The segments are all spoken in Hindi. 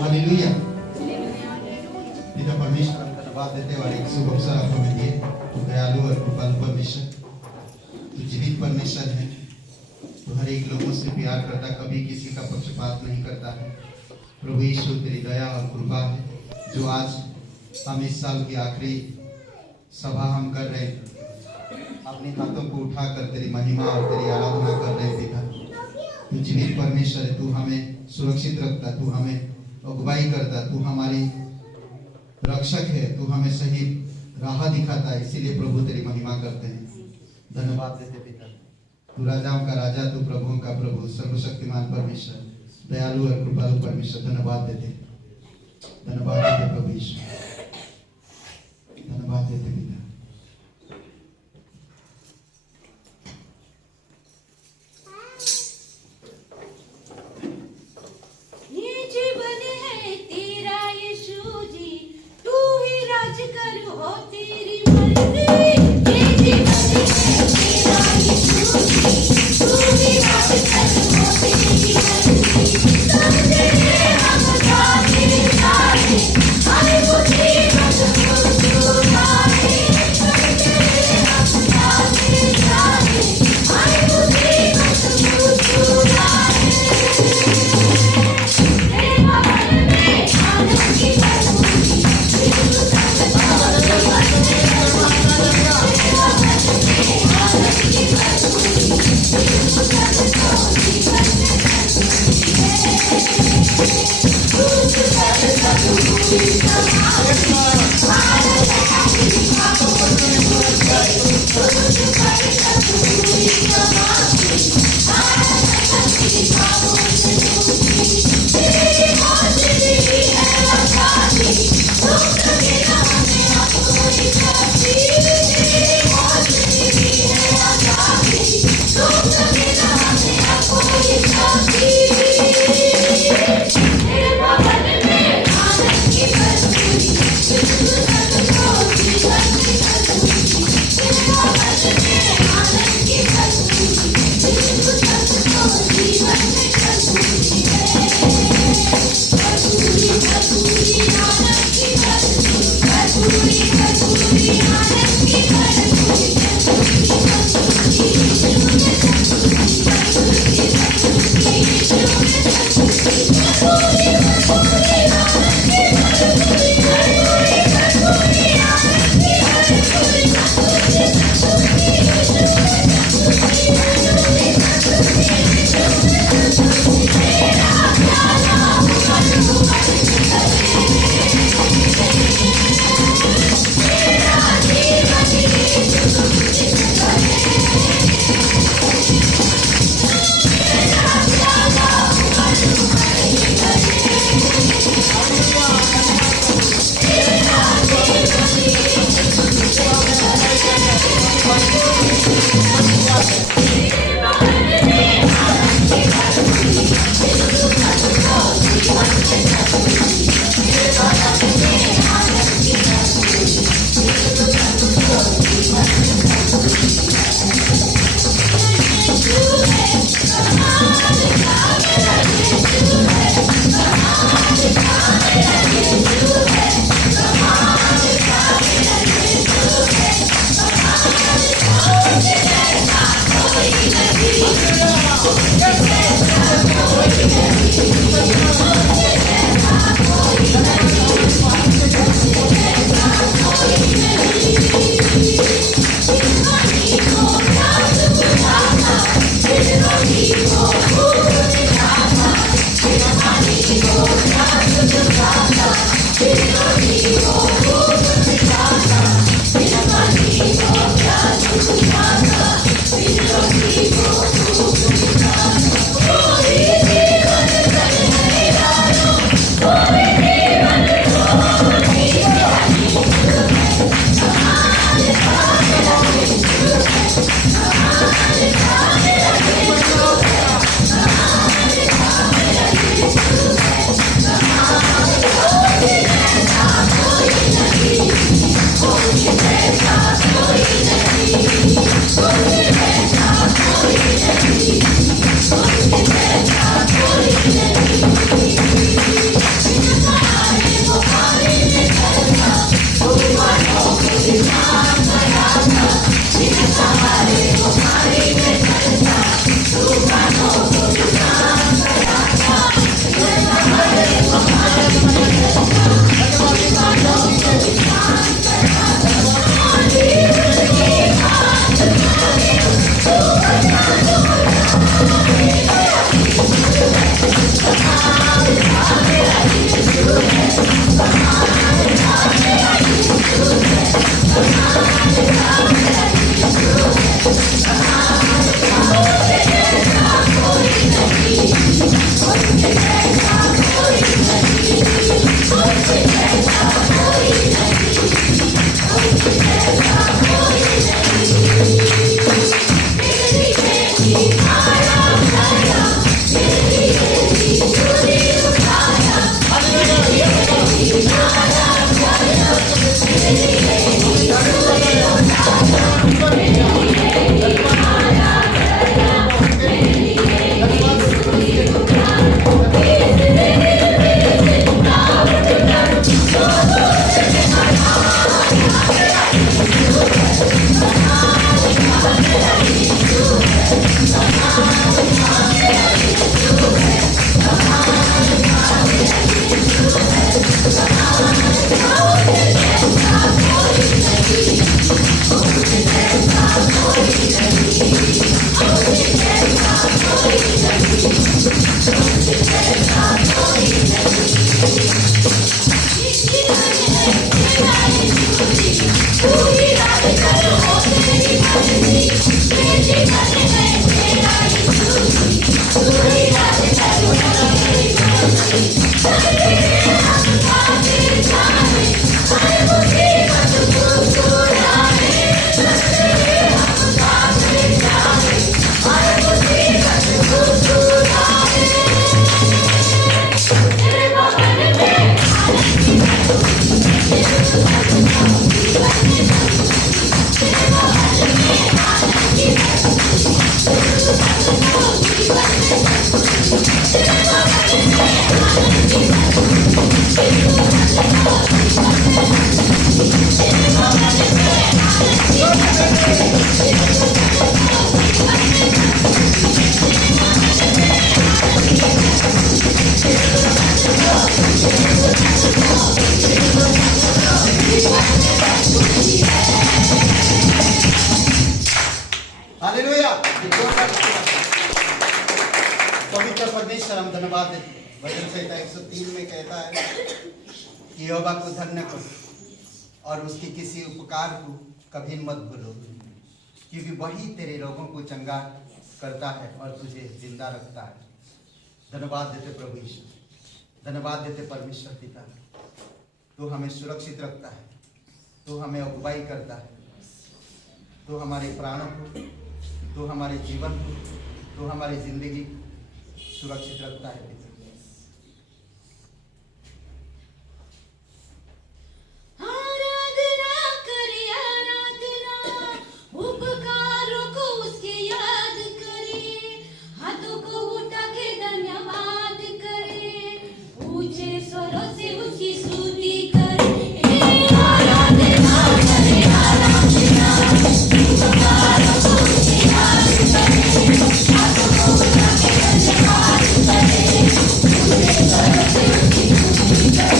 हालेलुया। पिता परमेश्वर हम धन्यवाद देते और एक शुभ अवसर आपको हमें दिए। तो दयालु और कृपालु परमेश्वर, तो जीवित परमेश्वर है, तो हर एक लोगों से प्यार करता, कभी किसी का पक्षपात नहीं करता है। प्रभु यीशु तेरी दया और कृपा है जो आज हम इस साल की आखिरी सभा हम कर रहे हैं, अपने हाथों को उठाकर तेरी महिमा और तेरी आराधना कर रहे हैं। पिता तू जीवित परमेश्वर है, तू हमें सुरक्षित रखता, तू हमें अगुवाई करता, तू हमारी रक्षक है, तू हमें सही राह दिखाता है। इसीलिए प्रभु तेरी महिमा करते हैं, धन्यवाद देते पिता। तू राजाओं का राजा, तू प्रभुओं का प्रभु, सर्वशक्तिमान परमेश्वर, दयालु और कृपालु परमेश्वर, धन्यवाद देते, धन्यवाद देते प्रभु यीशु, धन्यवाद देते पिता। ये जीवन है तेरा यीशु जी, तू ही राज कर हो तेरी मर्जी। ये जीवन है तेरा यीशु जी, तू ही राज कर हो तेरी मर्जी। सब तेरे हम गाते गाते, आए बुद्धि बस मुस्कुराए। सब तेरे हम गाते गाते, आए बुद्धि बस मुस्कुराए। परमेश्वर हम धन्यवाद देते हैं। भजन संहिता 103 में कहता है कि यहोवा को धन्य करो और उसकी किसी उपकार को कभी मत भूलो, क्योंकि वही तेरे रोगों को चंगा करता है और तुझे जिंदा रखता है। धन्यवाद देते प्रभु यीशु, धन्यवाद देते परमेश्वर पिता। तू हमें सुरक्षित रखता है, तू हमें अगुवाई करता है, तू हमारे प्राणों को, तू हमारे जीवन को, तू हमारी जिंदगी सुरक्षित रखता है पिता। आराधना करे आराधना, उपकारों को उसके याद करे, हाथों को उठा के धन्यवाद करे, ऊंचे स्वरों से उसकी स्तुति करे। आराधना करे आराधना, उपकारों को उसके याद करे, हाथों को उठा के धन्यवाद करे, ऊंचे स्वरों से उसकी स्तुति करे।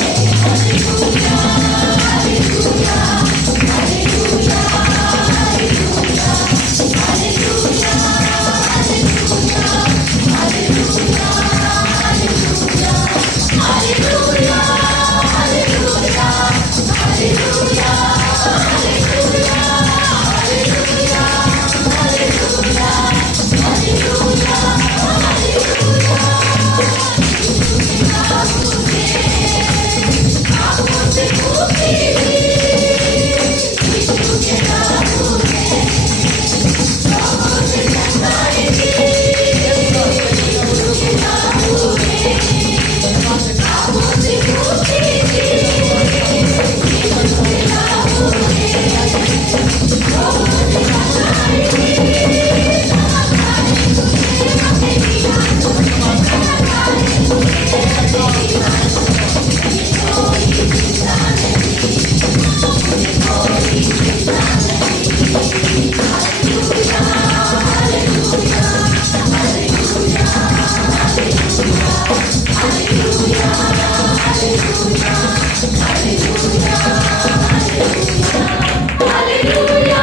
Hallelujah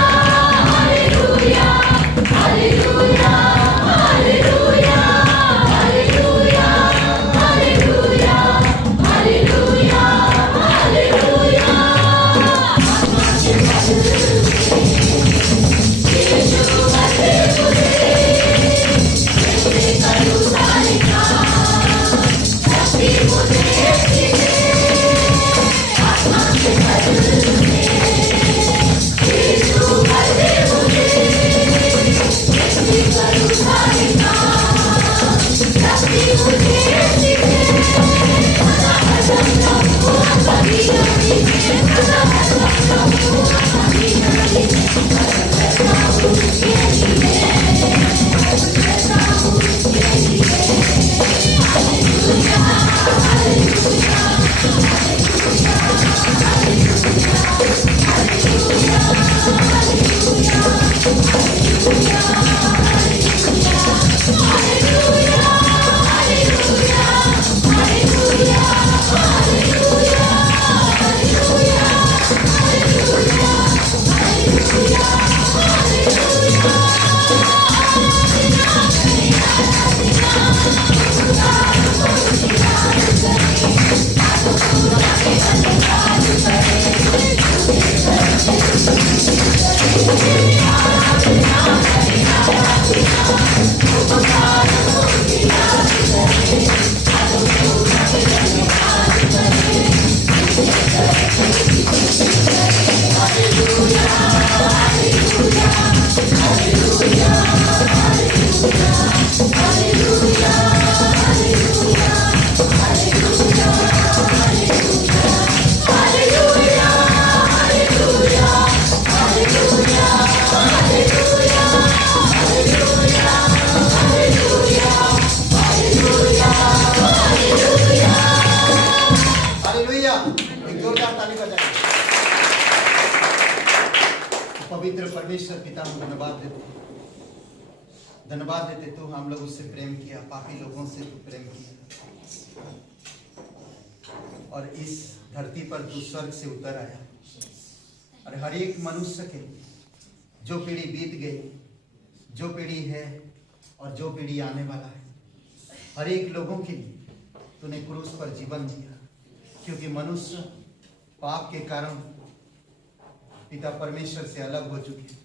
hallelujah hallelujah hallelujah hallelujah hallelujah hallelujah hallelujah hallelujah hallelujah hallelujah पवित्र परमेश्वर पिता को धन्यवाद देते, धन्यवाद देते। तू हम लोग उससे प्रेम किया, पापी लोगों से तू प्रेम किया और इस धरती पर तू स्वर्ग से उतर आया और हर एक मनुष्य के जो पीढ़ी बीत गई, जो पीढ़ी है और जो पीढ़ी आने वाला है, हर एक लोगों के लिए तूने क्रूस पर जीवन दिया, क्योंकि मनुष्य पाप के कारण पिता परमेश्वर से अलग हो चुके।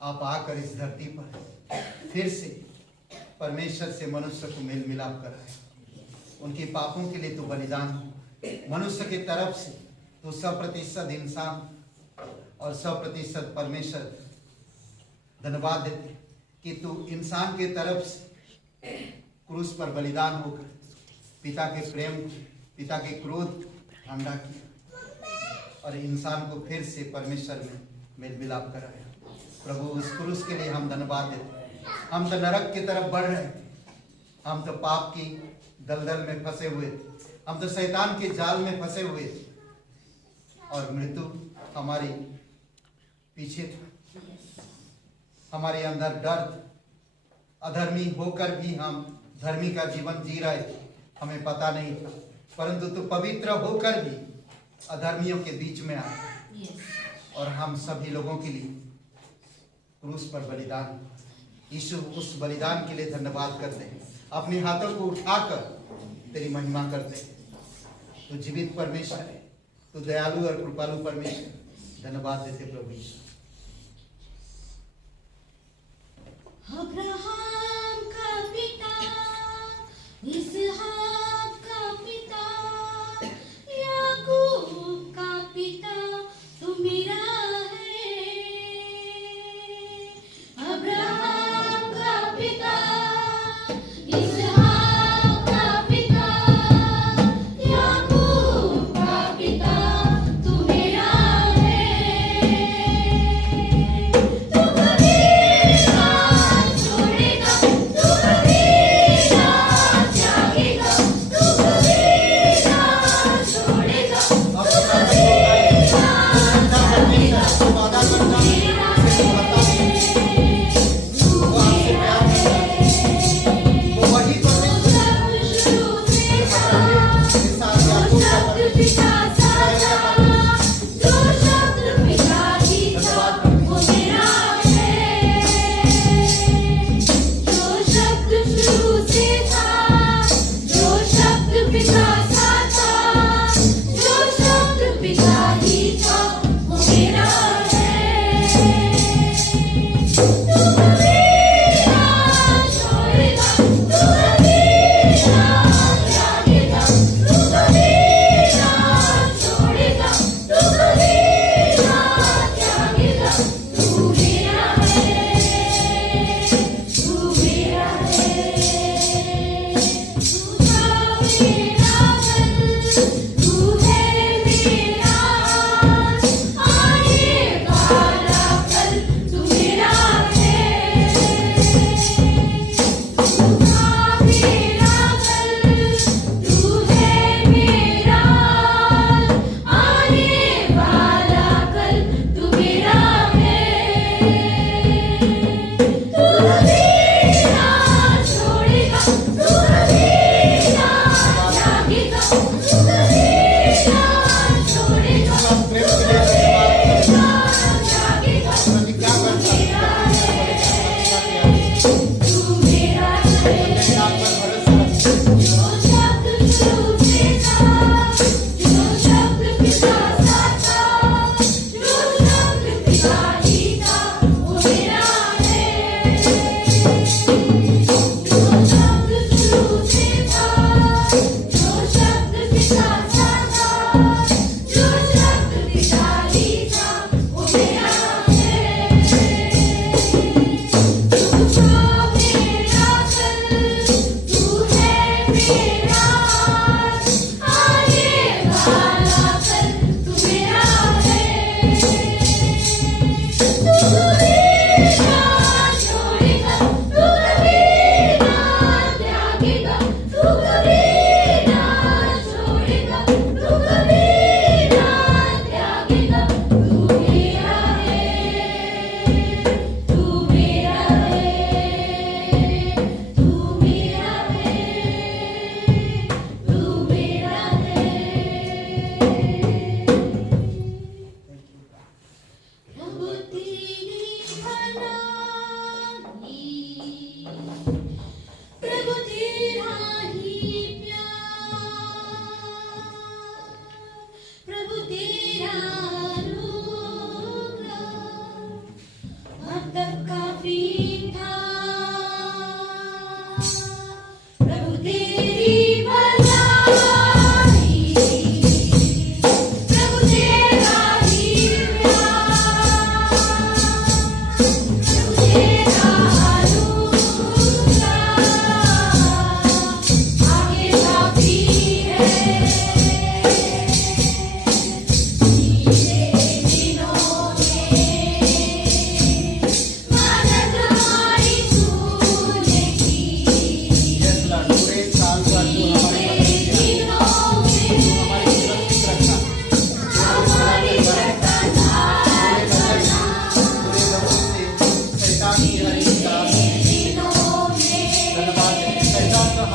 आप आकर इस धरती पर फिर से परमेश्वर से मनुष्य को मेल मिलाप कराए। उनके पापों के लिए तो बलिदान, मनुष्य की तरफ से तो 100% इंसान और 100% परमेश्वर। धन्यवाद देते कि तू इंसान के तरफ से क्रूस पर बलिदान होकर पिता के प्रेम, पिता के क्रोध ठंडा किया और इंसान को फिर से परमेश्वर में मेल मिलाप कराया। प्रभु, उस क्रूस के लिए हम धन्यवाद देते। हम तो नरक की तरफ बढ़ रहे थे, हम तो पाप की दलदल में फंसे हुए थे, हम तो शैतान के जाल में फंसे हुए थे और मृत्यु हमारे पीछे था। हमारे अंदर डर, अधर्मी होकर भी हम धर्मी का जीवन जी रहे थे, हमें पता नहीं था। परंतु तू पवित्र होकर भी अधर्मियों के बीच में आया और हम सभी लोगों के लिए क्रूस पर बलिदान। यीशु, उस बलिदान के लिए धन्यवाद करते हैं। अपने हाथों को उठाकर तेरी महिमा करते हैं। तू जीवित परमेश्वर है, तू दयालु और कृपालु परमेश्वर। धन्यवाद देते प्रभु यीशु। अब्राहम का पिता, इसहाक का पिता, याकूब का पिता तू मेरा है। अब्राहम का पिता, इसहाक का पिता, याकूब का पिता तू मेरा है। तू कभी छोड़ेगा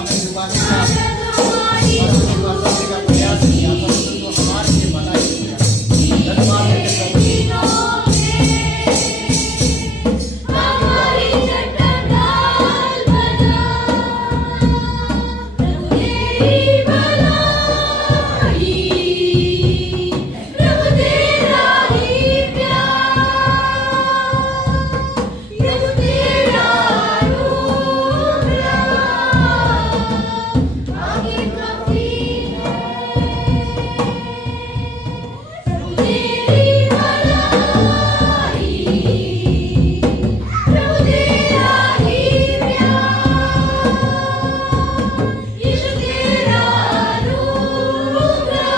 हमें जुबानी का और अपनी भाषा का प्रयास किया, परंतु तो हमारे लिए भलाई किया। धन्यवाद देते प्रभु। हमारी चट्टान बना, प्रभु तेरी भलाई, प्रभु तेरा ही प्यार, प्रभु तेरा अनुग्रह आगे काफी है। प्रभु तेरी भलाई, प्रभु तेरा ही प्यार, यीशु तेरा अनुग्रह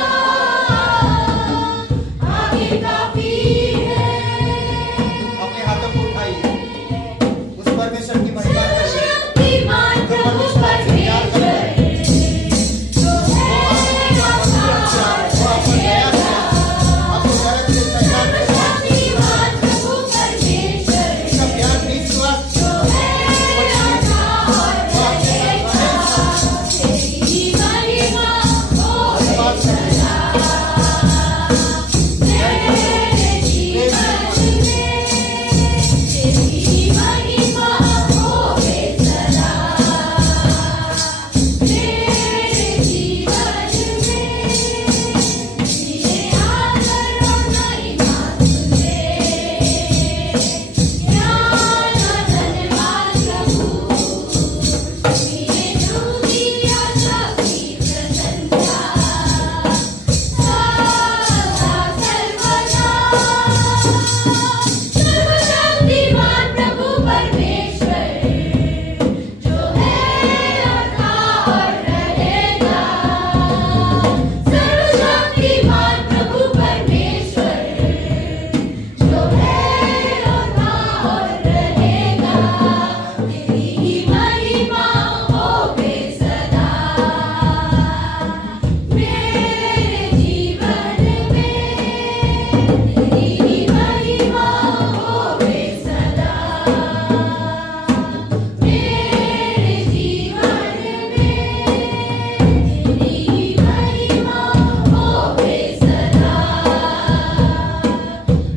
आगे काफी है। अपने हाथों को उठाइए, उस परमेश्वर की महिमा करिए। शक्तिमान प्रभु परमेश्वर, जो है अवतार रहेगा। शक्तिमान प्रभु परमेश्वर, जो है अवतार रहेगा। तेरी महिमा होवे सदा, मेरे जीवन में तेरी महिमा होवे सदा, मेरे जीवन में तेरे आदर और महिमा तुझे। ज्ञान और धन्यवाद प्रभु, मेरे दुनिया सबकी प्रशंसा सदा सर्वदा। सर्वशक्तिमान प्रभु परमेश्वर, जो है अवतार रहेगा। सर्वशक्तिमान प्रभु परमेश्वर, जो है अवतार रहेगा। तेरी ही महिमा होवे सदा, मेरे जीवन में तेरी ही महिमा होवे सदा, मेरे जीवन में तेरी ही महिमा होवे सदा,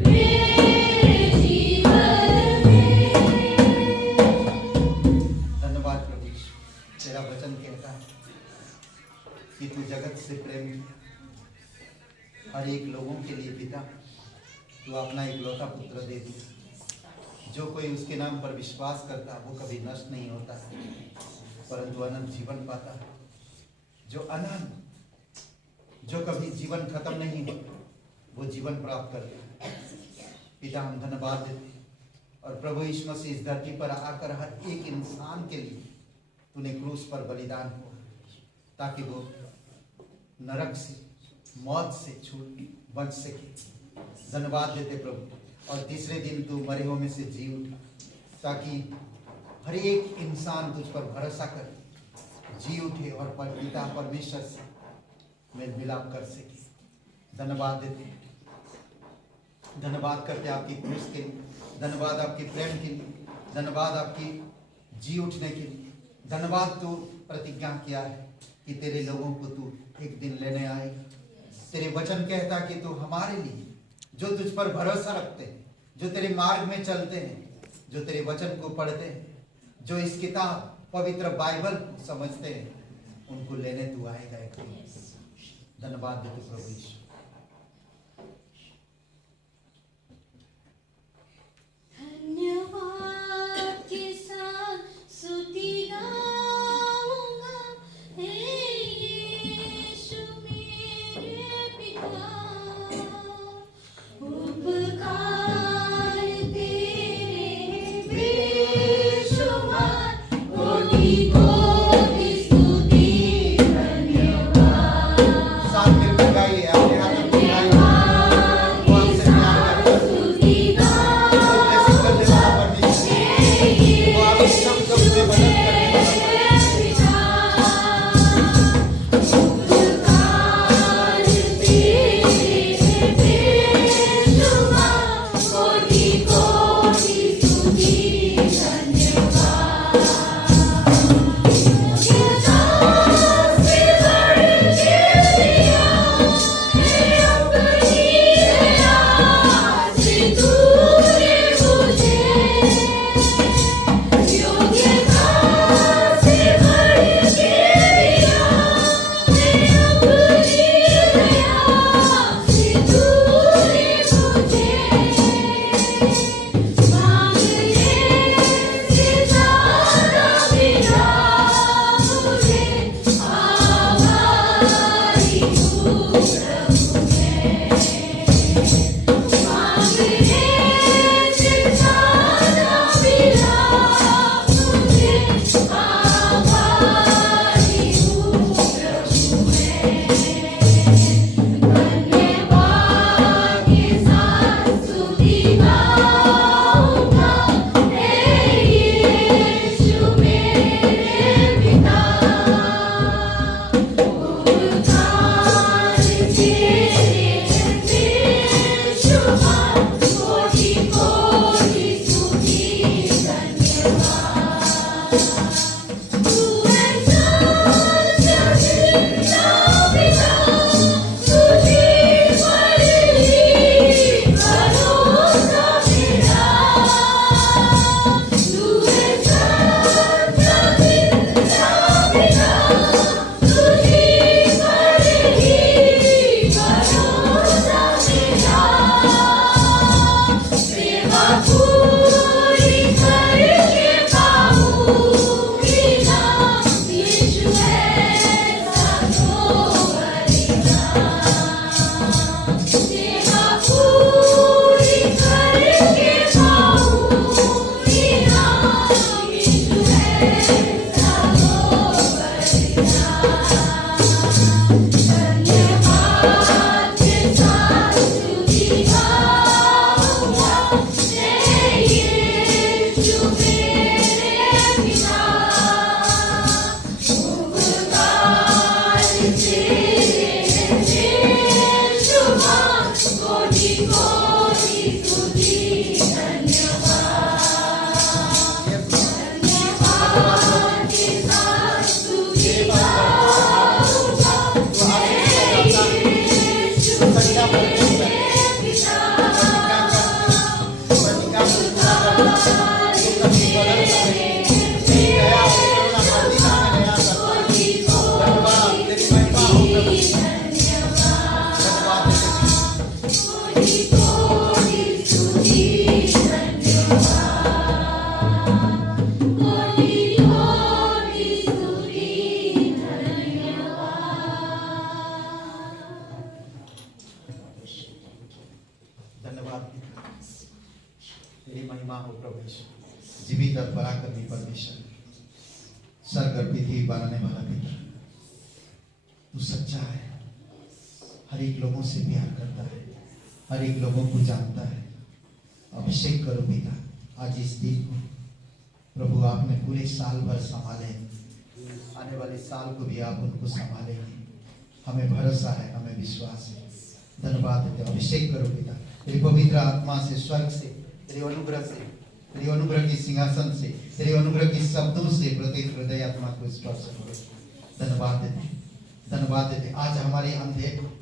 मेरे जीवन में। धन्यवाद प्रभु यीशु। तेरा वचन कहता है कि तू जगत से प्रेम किया, हर एक लोगों के लिए पिता तू अपना इकलौता पुत्र दे दिया। जो कोई उसके नाम पर विश्वास करता है वो कभी नष्ट नहीं होता है, परंतु अनंत जीवन पाता है। जो अनंत, जो कभी जीवन खत्म नहीं होता, वो जीवन प्राप्त करता है। पिता हम धन्यवाद देते हैं। और प्रभु यीशु मसीह इस धरती पर आकर हर एक इंसान के लिए तूने क्रूस पर बलिदान हुआ, ताकि वो नरक से, मौत से छूट बच सके। धन्यवाद देते प्रभु। और तीसरे दिन तू मरे हुए में से जी उठा, ताकि हर एक इंसान तुझ पर भरोसा करे, जी उठे और पिता परमेश्वर से मेल मिलाप कर सके। धन्यवाद देते, धन्यवाद करते आपकी क्रूस के लिए, धन्यवाद आपके प्रेम के लिए, धन्यवाद आपकी जी उठने के लिए। धन्यवाद तू प्रतिज्ञा किया है कि तेरे लोगों को तू एक दिन लेने आएगा। तेरे वचन कहता कि तू हमारे लिए, जो तुझ पर भरोसा रखते हैं, जो तेरे मार्ग में चलते हैं, जो तेरे वचन को पढ़ते हैं, जो इस किताब पवित्र बाइबल को समझते हैं, उनको लेने तू आएगा एक दिन। धन्यवाद देते प्रभु यीशु। धन्यवाद के साथ स्तुति गाऊंगा, हे यीशु मेरे पिता। उपकार तेरे बेशुमार, कोटि कोटि स्तुति धन्यवाद। साथ मिलकर गाइए, अपने हाथों को उठाइए। वो आपसे प्यार करता है। स्तुति गाऊंगा, वो आपकी सब से मदद करने वाला धन्यवाद तेरी महिमा हो प्रभु यीशु। जीवित और पराक्रमी परमेश्वर, स्वर्ग और पृथ्वी बनाने वाला पिता, तू सच्चा है, हर एक लोगों से प्यार करता है, हर एक लोगों को जानता है। अभिषेक करो पिता आज इस दिन को। प्रभु आपने पूरे साल भर संभाले, आने वाले साल को भी आप उनको संभालेंगे। हमें भरोसा है, हमें विश्वास है। धन्यवाद देते। अभिषेक करो पिता तेरी पवित्र आत्मा से, स्वर्ग से, तेरे अनुग्रह से, तेरे अनुग्रह की सिंहासन से, तेरे अनुग्रह की शब्दों से प्रत्येक हृदय आत्मा को स्पर्श करो। धन्यवाद देते, धन्यवाद देते। आज हमारे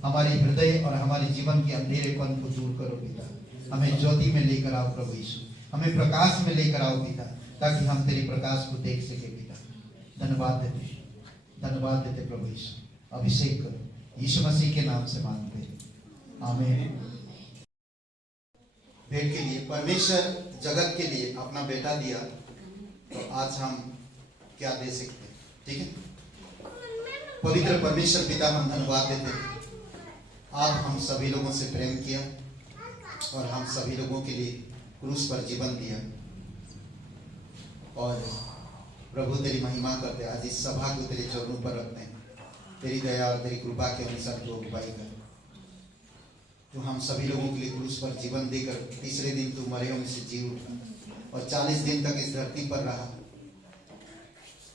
हमारे हृदय और हमारे जीवन के अंधेरेपन को दूर करो पिता। हमें ज्योति में लेकर आओ प्रभु यीशु, हमें प्रकाश में लेकर आओ पिता, ताकि हम तेरे प्रकाश को देख सके पिता। धन्यवाद देते, धन्यवाद देते प्रभु यीशु। अभिषेक करो यीशु मसीह के नाम से मांगते हैं, आमीन। भेंट के लिए परमेश्वर जगत के लिए अपना बेटा दिया, तो आज हम क्या दे सकते हैं? ठीक है, पवित्र परमेश्वर पिता हम धन्यवाद देते हैं। आप हम सभी लोगों से प्रेम किया और हम सभी लोगों के लिए क्रूस पर जीवन दिया। और प्रभु तेरी महिमा करते, आज इस सभा को तेरे चरणों पर रखते हैं। तेरी दया और तेरी कृपा के अनुसार तू अगुवाई कर। तू हम सभी लोगों के लिए क्रूस पर जीवन देकर तीसरे दिन तू मरे में से जी उठा और 40 दिन तक इस धरती पर रहा।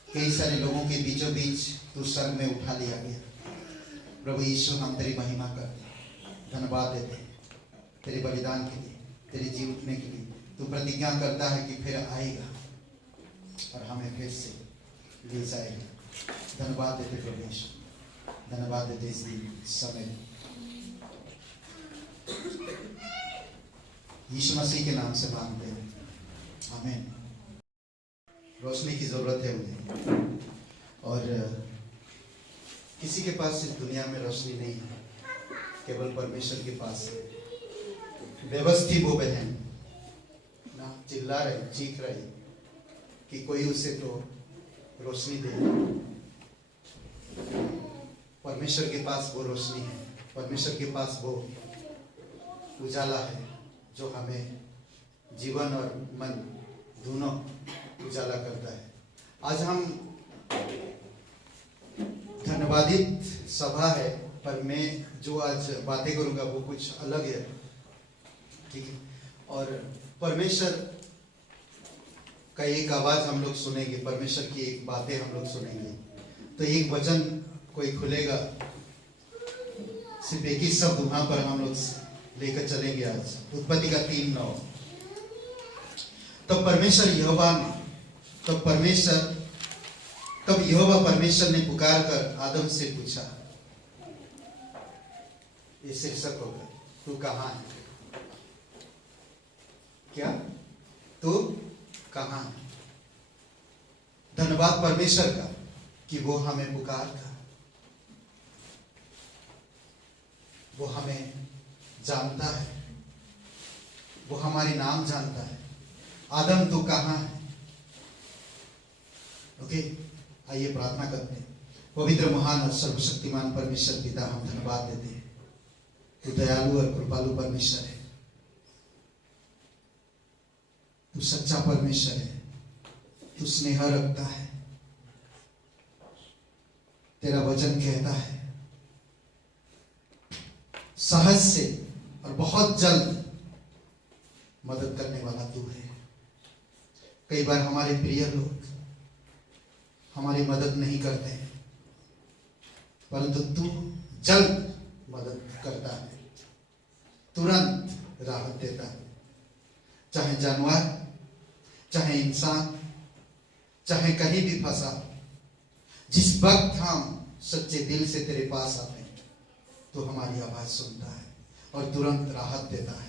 कई सारे लोगों के बीचों बीच तू स्वर्ग में उठा लिया गया। प्रभु यीशु हम तेरी महिमा करते, धन्यवाद देते तेरे बलिदान के लिए, तेरे जी उठने के लिए। तू प्रतिज्ञा करता है कि फिर आएगा और हमें फिर से ले जाएगा। धन्यवाद देते प्रभु यीशु, धन्यवाद देते इस दिन समय यीशु मसीह के नाम से मांगते हैं, आमीन। रोशनी की जरूरत है मुझे, और किसी के पास इस दुनिया में रोशनी नहीं है, केवल परमेश्वर के पास है। व्यवस्थित वो बहन ना चिल्ला रही, चीख रही कि कोई उसे तो रोशनी दे। परमेश्वर के पास वो रोशनी है, परमेश्वर के पास वो उजाला है जो हमें जीवन और मन दोनों उजाला करता है। आज हम धन्यवादित सभा है, पर मैं जो आज बातें करूंगा वो कुछ अलग है, ठीक है। और परमेश्वर का एक आवाज हम लोग सुनेंगे, परमेश्वर की एक बातें हम लोग सुनेंगे। तो एक वचन कोई खुलेगा, सिर्फ एक ही शब्द वहां पर हम लोग लेकर चलेंगे आज। उत्पत्ति का 3:9। तब यहोवा परमेश्वर ने पुकार कर आदम से पूछा, ये शीर्षक होगा, तू कहाँ है? क्या तू कहाँ है? धन्यवाद परमेश्वर का कि वो हमें पुकारता, वो हमें जानता है, वो हमारे नाम जानता है। आदम तू कहाँ है? ओके, आइए प्रार्थना करते हैं। पवित्र महान और सर्वशक्तिमान परमेश्वर पिता, हम धन्यवाद देते हैं। तू दयालु और कृपालु परमेश्वर है, तू सच्चा परमेश्वर है, तू स्नेह रखता है। तेरा वचन कहता है सहज से और बहुत जल्द मदद करने वाला तू है। कई बार हमारे प्रिय लोग हमारी मदद नहीं करते हैं, परंतु तू जल्द मदद करता है, तुरंत राहत देता है। चाहे जानवर, चाहे इंसान, चाहे कहीं भी फंसा, जिस वक्त हम सच्चे दिल से तेरे पास आते हैं तो हमारी आवाज सुनता है और तुरंत राहत देता है,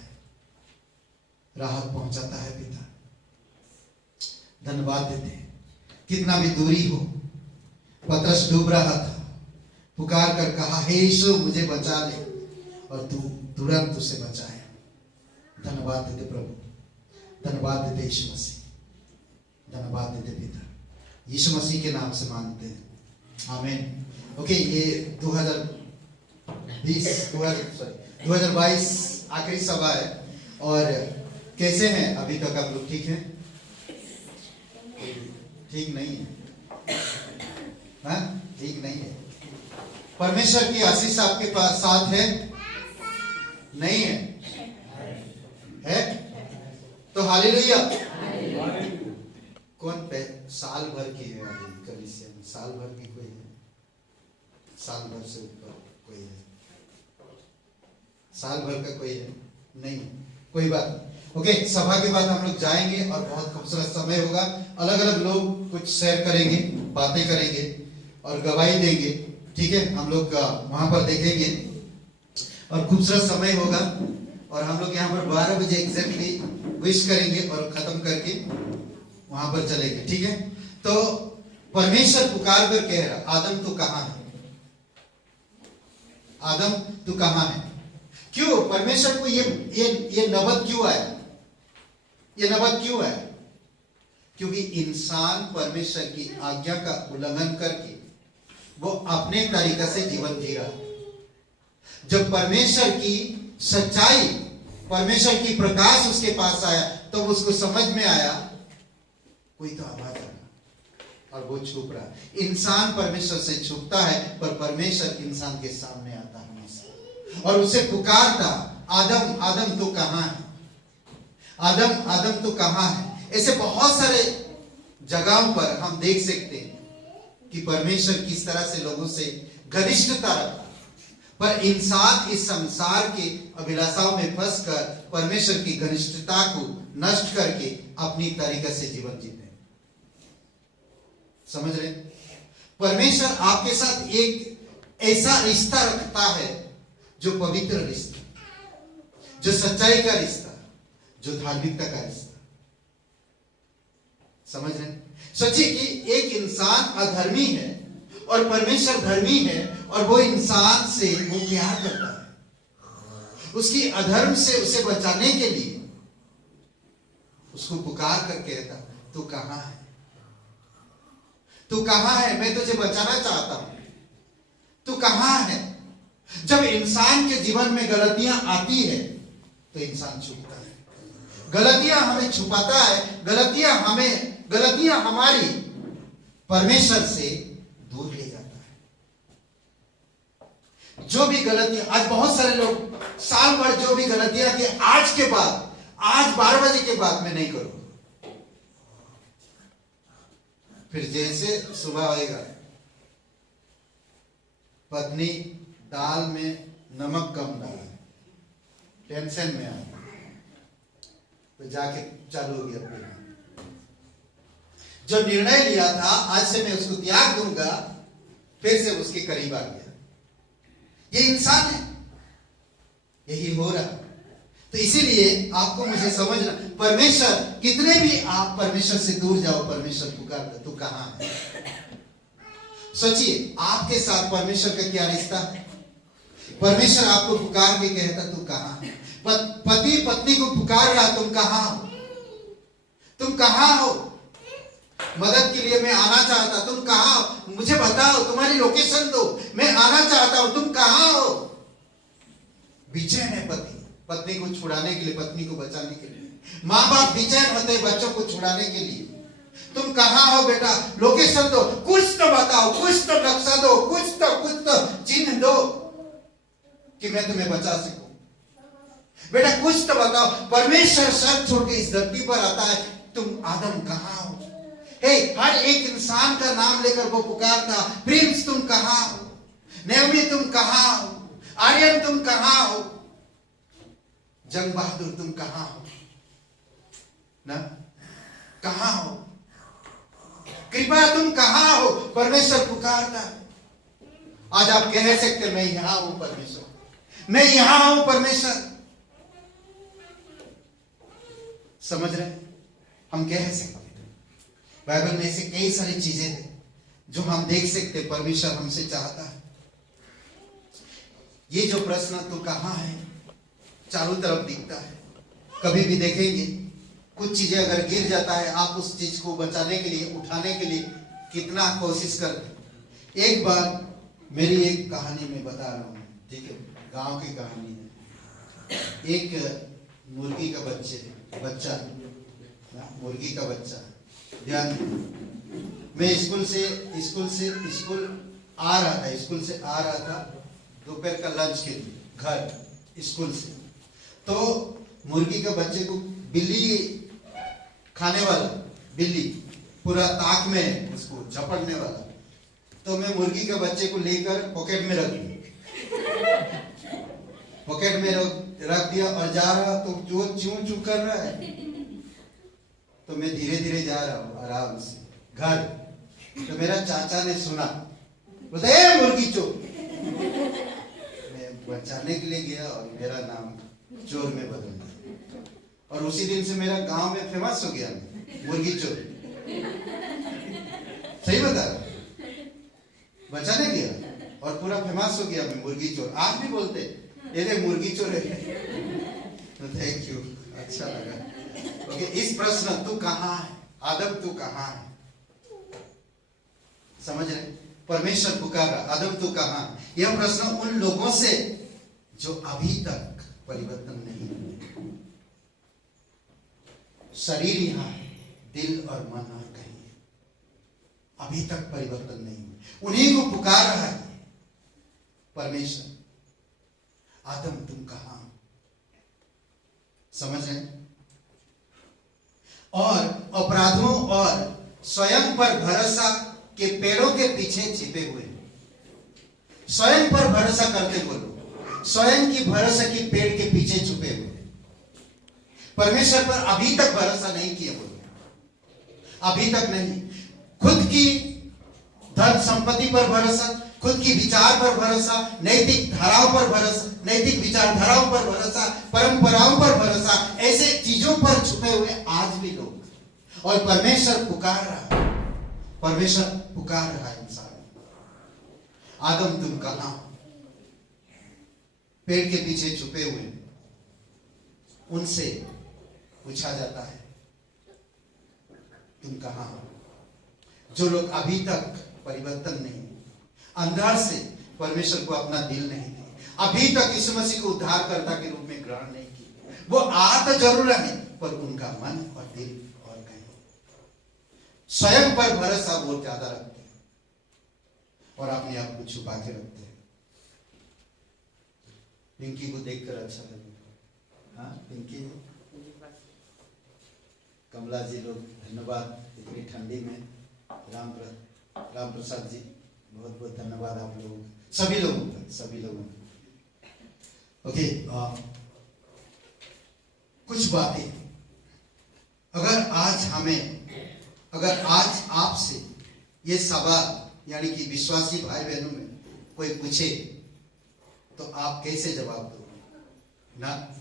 राहत पहुंचाता है। पिता धन्यवाद देते हैं। कितना भी दूरी हो, पतरस डूब रहा था, पुकार कर कहा, हे यीशु मुझे बचा ले, और तू तुरंत उसे बचाया। धन्यवाद देते प्रभु, धन्यवाद देते यीशु मसीह, धन्यवाद देते पिता, यीशु मसीह के नाम से मांगते हैं, आमीन। ओके, ये 2022 आखिरी सभा है। और कैसे हैं अभी तक आप लोग? ठीक हैं? ठीक नहीं है? हाँ, ठीक नहीं है। परमेश्वर की आशीष आपके पास साथ है? नहीं है? है तो हालेलुया। कौन साल भर की है अभी कलीसिया में? साल भर की कोई है? साल भर से ऊपर कोई है? साल भर का कोई है? नहीं, कोई बात नहीं। ओके, सभा के बाद हम लोग जाएंगे और बहुत खूबसूरत समय होगा। अलग अलग लोग कुछ शेयर करेंगे, बातें करेंगे और गवाही देंगे। ठीक है, हम लोग वहां पर देखेंगे और खूबसूरत समय होगा। और हम लोग यहाँ पर 12 बजे एग्जैक्टली विश करेंगे और खत्म करके वहां पर चलेंगे। ठीक है, तो परमेश्वर पुकार कर कह रहा, आदम तू कहां है? आदम तू कहां है? क्यों परमेश्वर को ये नबत क्यों आया? ये नबत क्यों आया? क्योंकि इंसान परमेश्वर की आज्ञा का उल्लंघन करके वो अपने तरीके से जीवन जी रहा। जब परमेश्वर की सच्चाई, परमेश्वर की प्रकाश उसके पास आया तो उसको समझ में आया कोई तो आवाज आ रहा और वो छुप रहा। इंसान परमेश्वर से छुपता है पर परमेश्वर इंसान के सामने आता है हमेशा और उसे पुकारता, आदम आदम तू कहां है? आदम आदम तू कहां है? ऐसे बहुत सारे जगहों पर हम देख सकते हैं कि परमेश्वर किस तरह से लोगों से घनिष्ठता रखता, पर इंसान इस संसार के अभिलाषाओं में फंसकर परमेश्वर की घनिष्ठता को नष्ट करके अपनी तरीके से जीवन जीते हैं। समझ रहे? परमेश्वर आपके साथ एक ऐसा रिश्ता रखता है जो पवित्र रिश्ता, जो सच्चाई का रिश्ता, जो धार्मिकता का रिश्ता। समझ रहे? सोचिए कि एक इंसान अधर्मी है और परमेश्वर धर्मी है और वो इंसान से वो प्यार करता है। उसकी अधर्म से उसे बचाने के लिए उसको पुकार कर कहता, तू कहां है? तू कहां है? मैं तुझे बचाना चाहता हूं, तू कहां है? जब इंसान के जीवन में गलतियां आती है तो इंसान छुपता है। गलतियां हमें छुपाता है, गलतियां हमारी परमेश्वर से दूर ले जाता है। जो भी गलतियां, आज बहुत सारे लोग साल भर जो भी गलतियां की, आज के बाद, आज 12 बजे के बाद मैं नहीं करूंगा। फिर जैसे सुबह आएगा, पत्नी दाल में नमक कम डाला, टेंशन में आया तो जाके चालू हो गया। जो निर्णय लिया था आज से मैं उसको त्याग दूंगा, फिर से उसके करीब आ गया। ये इंसान है, यही हो रहा। तो इसीलिए आपको मुझे समझना, परमेश्वर कितने भी आप परमेश्वर से दूर जाओ, परमेश्वर पुकारता, तू कहां है? सोचिए आपके साथ परमेश्वर का क्या रिश्ता है? परमेश्वर आपको पुकार के कहता, तू कहां है? पति पत्नी को पुकार रहा, तुम कहां हो? तुम कहां हो? मदद के लिए मैं आना चाहता, तुम कहां हो? मुझे बताओ, तुम्हारी लोकेशन दो, मैं आना चाहता हूं, तुम कहां हो? बेचैन है पति पत्नी को छुड़ाने के लिए, पत्नी को बचाने के लिए। माँ बाप बेचैन होते हैं बच्चों को छुड़ाने के लिए। तुम कहां हो बेटा? लोकेशन दो, कुछ तो बताओ, कुछ तो नक्शा दो, कुछ तो चिन्ह दो कि मैं तुम्हें बचा सकूं। बेटा कुछ तो बताओ। परमेश्वर सब छोड़ के इस धरती पर आता है, तुम आदम कहां हो? हर एक इंसान का नाम लेकर वो पुकारता, प्रिंस तुम कहां हो? नेमी तुम कहां हो? आर्यन तुम कहां हो? जंग बहादुर तुम कहां हो? ना कहां हो? कृपया तुम कहां हो? परमेश्वर पुकारता है। आज आप कह सकते मैं यहां हूं परमेश्वर, मैं यहां हूं परमेश्वर। समझ रहे हैं? हम कह सकते हैं। बाइबल में ऐसे कई सारी चीजें हैं जो हम देख सकते परमेश्वर हमसे चाहता है। ये जो प्रश्न तो कहां है चारों तरफ दिखता है। कभी भी देखेंगे कुछ चीजें अगर गिर जाता है, आप उस चीज को बचाने के लिए, उठाने के लिए कितना कोशिश करते। एक बार मेरी एक कहानी में बता रहा हूं, ठीक है, गांव की कहानी है। एक मुर्गी का बच्चा मुर्गी का बच्चा, ध्यान, मैं स्कूल आ रहा था दोपहर का लंच के लिए घर स्कूल से। तो मुर्गी के बच्चे को बिल्ली खाने वाला, बिल्ली पूरा ताक में उसको झपटने वाला। तो मैं मुर्गी के बच्चे को लेकर पॉकेट में रख दिया और जा रहा, तो जो चूं चूं कर रहा है, तो मैं धीरे धीरे जा रहा हूँ आराम से घर। तो मेरा चाचा ने सुना, बोलता है मुर्गी चोर। मैं बचाने के लिए गया और मेरा नाम चोर में बदल गया, और उसी दिन से मेरा गांव में फेमस हो गया मुर्गी चोर। सही बता रहा, बचाने गया और पूरा फेमस हो गया मैं मुर्गी चोर। आज भी बोलते ये मुर्गी चोर है। तो थैंक यू, अच्छा लगा। ओके, इस प्रश्न तू कहां है, आदम तू कहां है, समझ रहे? परमेश्वर पुकारा, आदम तू कहां? यह प्रश्न उन लोगों से जो अभी तक परिवर्तन नहीं हुए। शरीर यहां है, दिल और मन और कहीं है, अभी तक परिवर्तन नहीं हुए। उन्हीं को पुकार रहा है परमेश्वर, आदम तुम कहां? समझ रहे? और अपराधों और स्वयं पर भरोसा के पेड़ों के पीछे छिपे हुए। स्वयं पर भरोसा करते बोलो, स्वयं की भरोसा की पेड़ के पीछे छुपे हुए। परमेश्वर पर अभी तक भरोसा नहीं किया बोलो, अभी तक नहीं। खुद की धन संपत्ति पर भरोसा, खुद की विचार पर भरोसा, नैतिक धाराओं पर भरोसा, नैतिक विचारधाराओं पर भरोसा, परंपराओं पर भरोसा, ऐसे चीजों पर छुपे हुए आज भी लोग। और परमेश्वर पुकार रहा है, परमेश्वर पुकार रहा है इंसान, आदम तुम कहां? पेड़ के पीछे छुपे हुए उनसे पूछा जाता है तुम कहां हो? जो लोग अभी तक परिवर्तन नहीं, अंदर से परमेश्वर को अपना दिल नहीं दिया, अभी तक यीशु मसीह को उद्धारकर्ता के रूप में ग्रहण नहीं किया। वो आ तो जरूर है, पर उनका मन और दिल और कहीं। स्वयं पर भरोसा बहुत ज्यादा रखते हैं और अपने आप को छुपा के रखते हैं। पिंकी को देखकर अच्छा लगे। हाँ पिंकी, कमला जी लोग धन्यवाद, इतनी ठंडी में। राम प्रसाद जी बहुत बहुत धन्यवाद आप लोगों, सभी लोगों का। ओके, कुछ बातें अगर आज आपसे ये सवाल यानी कि विश्वासी भाई बहनों में कोई पूछे तो आप कैसे जवाब दोगे ना?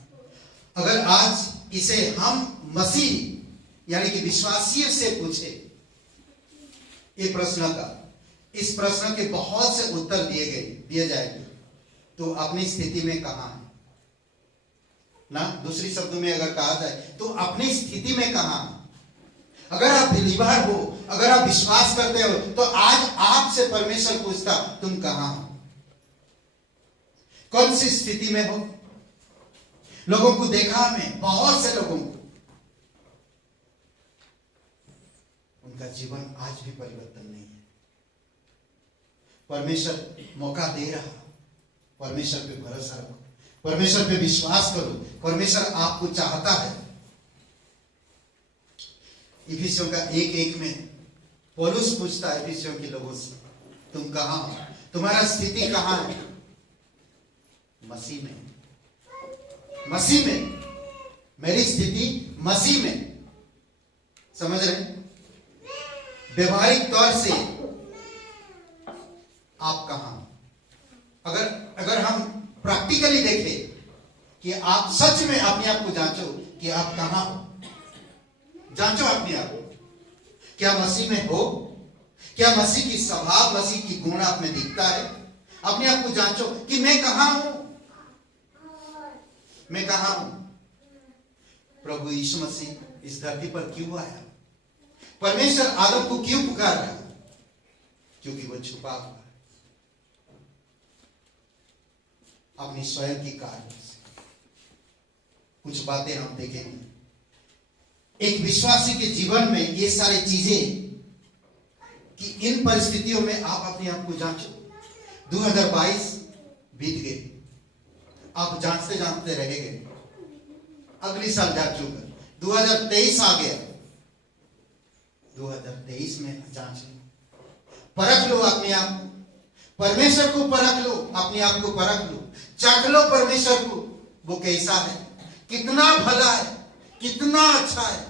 अगर आज इसे हम मसीह यानी कि विश्वासियों से पूछे इस प्रश्न के बहुत से उत्तर दिए जाएंगे, तो अपनी स्थिति में कहां है ना? दूसरी शब्दों में अगर कहा जाए तो अपनी स्थिति में कहां है? अगर आप बिलीवर हो, अगर आप विश्वास करते हो, तो आज आपसे परमेश्वर पूछता तुम कहां हो, कौन सी स्थिति में हो? लोगों को देखा मैं, बहुत से लोगों को उनका जीवन आज भी परिवर्तन नहीं है। परमेश्वर मौका दे रहा, परमेश्वर पे भरोसा रखो, परमेश्वर पे विश्वास करो, परमेश्वर आपको चाहता है। इफिसियों का 1:1 में पौलुस पूछता है इफिसियों के लोगों से तुम कहां हो, तुम्हारा स्थिति कहां है? मसीह में। मेरी स्थिति मसीह में, समझ रहे? व्यवहारिक तौर से आप कहां? अगर हम प्रैक्टिकली देखें कि आप सच में अपने आप को जांचो कि आप कहां हो, जांचो अपने आप को। क्या मसीह में हो? क्या मसीह की स्वभाव, मसीह की गुण आप में दिखता है? अपने आप को जांचो कि मैं कहां हूं, मैं कहां हूं। प्रभु यीशु मसीह इस धरती पर क्यों आया? परमेश्वर आदम को क्यों पुकार रहा? क्योंकि वो छुपा हुआ है अपनी स्वयं की कार्य से। कुछ बातें हम देखेंगे एक विश्वासी के जीवन में, ये सारी चीजें कि इन परिस्थितियों में आप अपने आप को जांचो। 2022 बीत गए, आप जांचते जांचते रह गए, अगली साल जा चुका, 2023 आ गया। 2023 में जांच लो, परख लो अपने आप को, परमेश्वर को परख लो, अपने आप को परख लो, चाख लो परमेश्वर को, वो कैसा है, कितना भला है, कितना अच्छा है।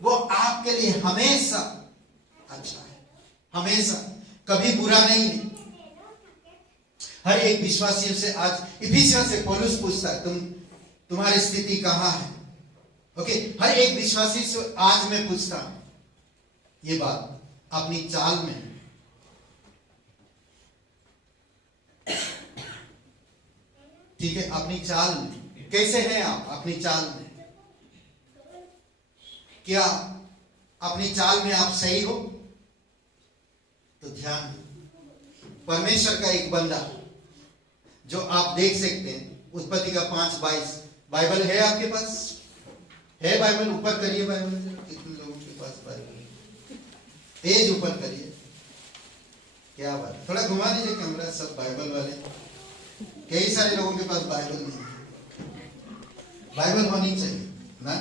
वो आपके लिए हमेशा अच्छा है, हमेशा, कभी बुरा नहीं है। हर एक विश्वासी से आज इफिसियों से पौलुस पूछता है, तुम्हारी स्थिति कहां है? ओके, हर एक विश्वासी से आज मैं पूछता हूं ये बात अपनी चाल में। ठीक है, अपनी चाल में कैसे हैं आप? अपनी चाल में क्या अपनी चाल में आप सही हो? तो ध्यान दो, परमेश्वर का एक बंदा जो आप देख सकते हैं, उत्पत्ति का 5:22, बाइबल है आपके पास? है बाइबल? ऊपर करिए बाइबल, कितने लोगों के पास बाइबल? तेज ऊपर करिए। क्या बात, थोड़ा घुमा दीजिए कैमरा, सब बाइबल वाले। कई सारे लोगों के पास बाइबल नहीं है। बाइबल होनी चाहिए ना,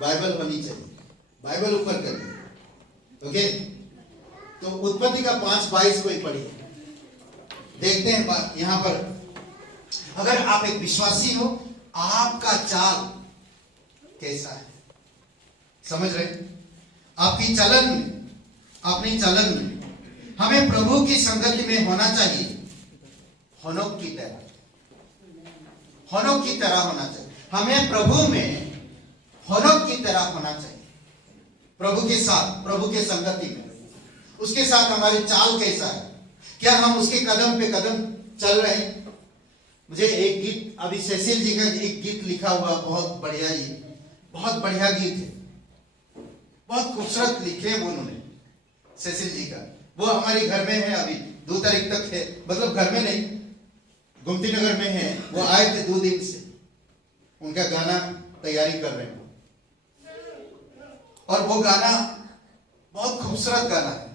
बाइबल होनी चाहिए। बाइबल ऊपर करिए। ओके, तो उत्पत्ति का 5:22 को ही पढ़िए। देखते हैं बात यहां पर, अगर आप एक विश्वासी हो, आपका चाल कैसा है? समझ रहे? आपकी चलन में, अपनी चलन में हमें प्रभु की संगति में होना चाहिए। हनोक की तरह, हनोक की तरह होना चाहिए। हमें प्रभु में हनोक की तरह होना चाहिए। प्रभु के साथ, प्रभु के संगति में, उसके साथ हमारी चाल कैसा है? क्या हम उसके कदम पे कदम चल रहे हैं? मुझे एक गीत, अभी सेसिल जी का एक गीत लिखा हुआ, बहुत बढ़िया, ये बहुत बढ़िया गीत है, बहुत खूबसूरत लिखे हैं उन्होंने, सेसिल जी का। वो हमारे घर में है, अभी 2 तारीख तक है, मतलब घर में नहीं, गुमती नगर में है। वो आए थे 2 दिन से, उनका गाना तैयारी कर रहे हैं, और वो गाना बहुत खूबसूरत गाना है।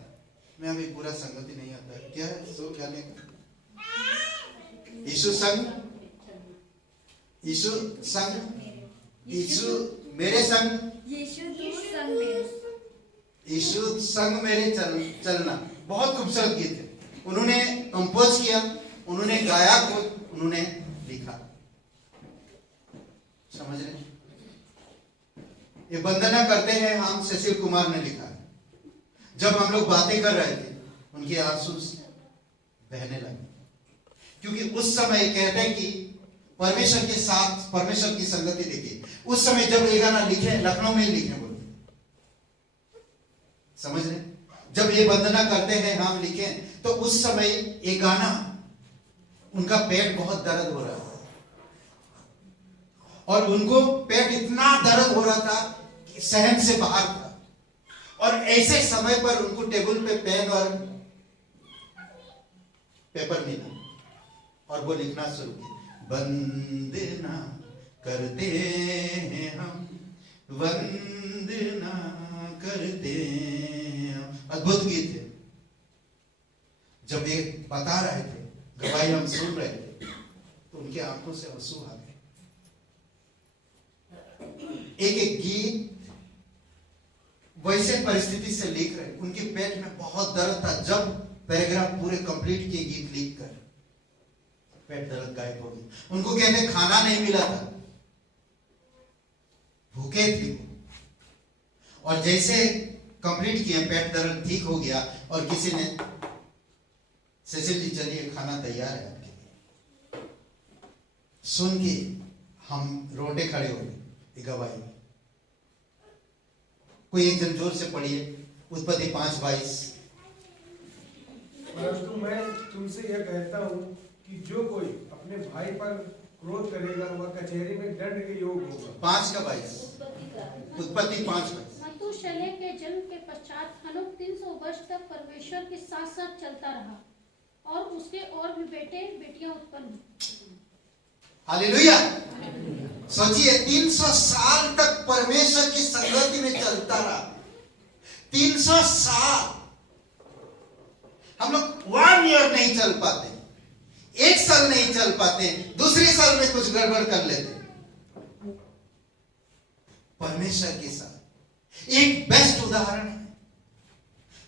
मैं अभी पूरा संगति नहीं आता है, क्या है सो क्या नहीं, यीशु संग, यीशु संग, यीशु मेरे संग, यीशु संग मेरे चलना। बहुत खूबसूरत गीत है, उन्होंने कंपोज किया, उन्होंने गाया, खुद उन्होंने लिखा। समझ रहे? ये वंदना करते हैं हम, सुशील कुमार ने लिखा है। जब हम लोग बातें कर रहे थे, उनके आंसू बहने लगे, क्योंकि उस समय कहते हैं कि परमेश्वर के साथ, परमेश्वर की संगति देखिए। उस समय जब ये गाना लिखे, लखनऊ में ही लिखे बोले, समझ रहे? जब ये वंदना करते हैं हम लिखे, तो उस समय ये गाना, उनका पेट बहुत दर्द हो रहा था, और उनको पेट इतना दर्द हो रहा था कि सहन से बाहर था। और ऐसे समय पर उनको टेबल पे पेन और पेपर मिला, और वो लिखना शुरू किया, वंदना करते हैं हम, वंदना करते हैं हम। अद्भुत गीत है। जब ये बता रहे थे, गवाही हम सुन रहे थे, तो उनके आंखों से आंसू आ गए। एक एक गीत वैसे परिस्थिति से लिख रहे, उनके पेट में बहुत दर्द था। जब पैराग्राफ पूरे कंप्लीट किए गीत लिखकर, पेट दर्द गायब हो गया। उनको कहते खाना नहीं मिला था, भूखे थे वो, और जैसे कंप्लीट किए, पेट दर्द ठीक हो गया और किसी ने सेसिल जी चलिए खाना तैयार है आपके लिए, सुन के हम रोटे खड़े हो गए गवाही। कोई एक जन जोर से पढ़िए उत्पत्ति 5:22। परंतु मैं तुमसे यह कहता हूँ कि जो कोई अपने भाई पर क्रोध करेगा वह कचहरी में दंड के योग्य होगा। 5:22 उत्पत्ति 5:22। मथुशेलह के जन्म के पश्चात हनोक 300 वर्ष तक परमेश्वर के साथ साथ चलता रहा और उसके और भी बेटे बेटियां उत्पन्न हुई। हालेलुया। सोचिए 300 साल तक परमेश्वर की संगति में चलता रहा। 300 साल। हम लोग 1 ईयर नहीं चल पाते, 1 साल नहीं चल पाते, दूसरे साल में कुछ गड़बड़ कर लेते। परमेश्वर के साथ एक बेस्ट उदाहरण है।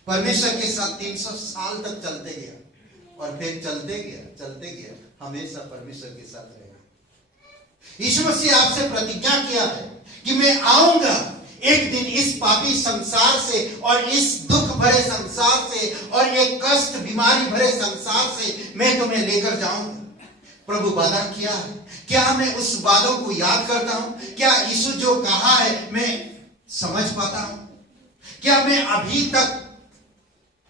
परमेश्वर के साथ 300 साल तक चलते गया और फिर चलते गया हमेशा परमेश्वर के साथ रहेगा। यीशु मसीह आपसे प्रतिज्ञा किया है कि मैं आऊंगा एक दिन इस पापी संसार से और इस दुख भरे संसार से और एक कष्ट बीमारी भरे संसार से मैं तुम्हें लेकर जाऊंगा। प्रभु वादा किया है। क्या मैं उस वादों को याद करता हूं? क्या यीशु जो कहा है मैं समझ पाता हूं? क्या मैं अभी तक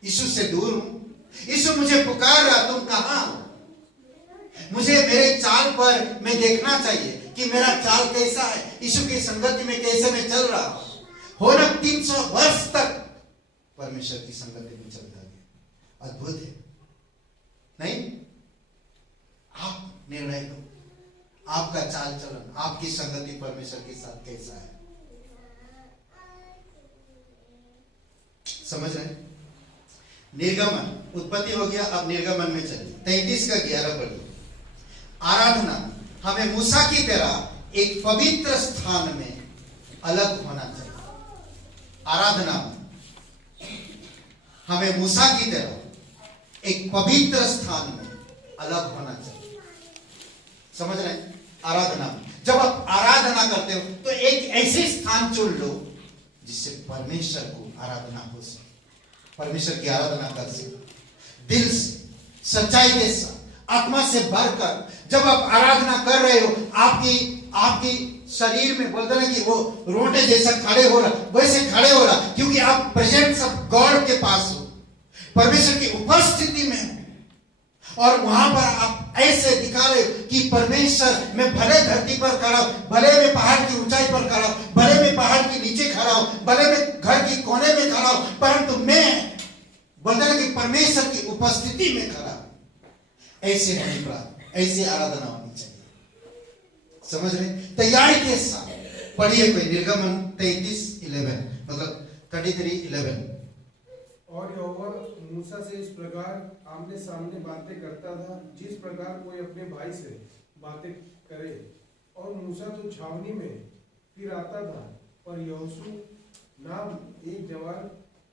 यीशु से दूर हूं? यीशु मुझे पुकार रहा, तुम कहां हो? मुझे मेरे चाल पर मैं देखना चाहिए कि मेरा चाल कैसा है, यीशु की संगति में कैसे मैं चल रहा हूं। हो ना 300 वर्ष तक परमेश्वर की संगति में चलता गया। अद्भुत है नहीं? आप निर्णय लो, आपका चाल चलन, आपकी संगति परमेश्वर के साथ कैसा है। समझ रहे? निर्गमन, उत्पत्ति हो गया, अब निर्गमन में चलिए 33:11 पढ़िए। आराधना हमें मूसा की तरह एक पवित्र स्थान में अलग होना चाहिए। आराधना हमें मूसा की तरह एक पवित्र स्थान में अलग होना चाहिए। समझ रहे हैं? आराधना, जब आप आराधना करते हो तो एक ऐसे स्थान चुन लो जिससे परमेश्वर को आराधना हो सके, परमेश्वर की आराधना कर सके दिल से, सच्चाई के साथ, आत्मा से भरकर। जब आप आराधना कर रहे हो आपकी शरीर में बोलते ना कि वो रोटे जैसा खड़े हो रहा, वैसे खड़े हो रहा, क्योंकि आप प्रेजेंस ऑफ गॉड के पास हो, परमेश्वर की उपस्थिति में हो और वहां पर आप ऐसे दिखा रहे हो कि परमेश्वर, मैं भले धरती पर खड़ा हूं, भले मैं पहाड़ की ऊंचाई पर खड़ा हूं, भले मैं पहाड़ के नीचे खड़ा हूं, भले मैं घर की कोने में खड़ा हूं, परंतु मैं बोलते ना कि परमेश्वर की उपस्थिति में खड़ा हूं। ऐसे नहीं प्रार्थना, ऐसी आराधना होनी चाहिए। समझ रहे? तैयारी के साथ पढ़िए कोई निर्गमन 33:11 मतलब 33:11। और यहोवा मूसा से इस प्रकार आमने सामने बातें करता था जिस प्रकार कोई अपने भाई से बातें करे। और मूसा तो छावनी में फिर आता था, पर यहोशू नाम एक जवान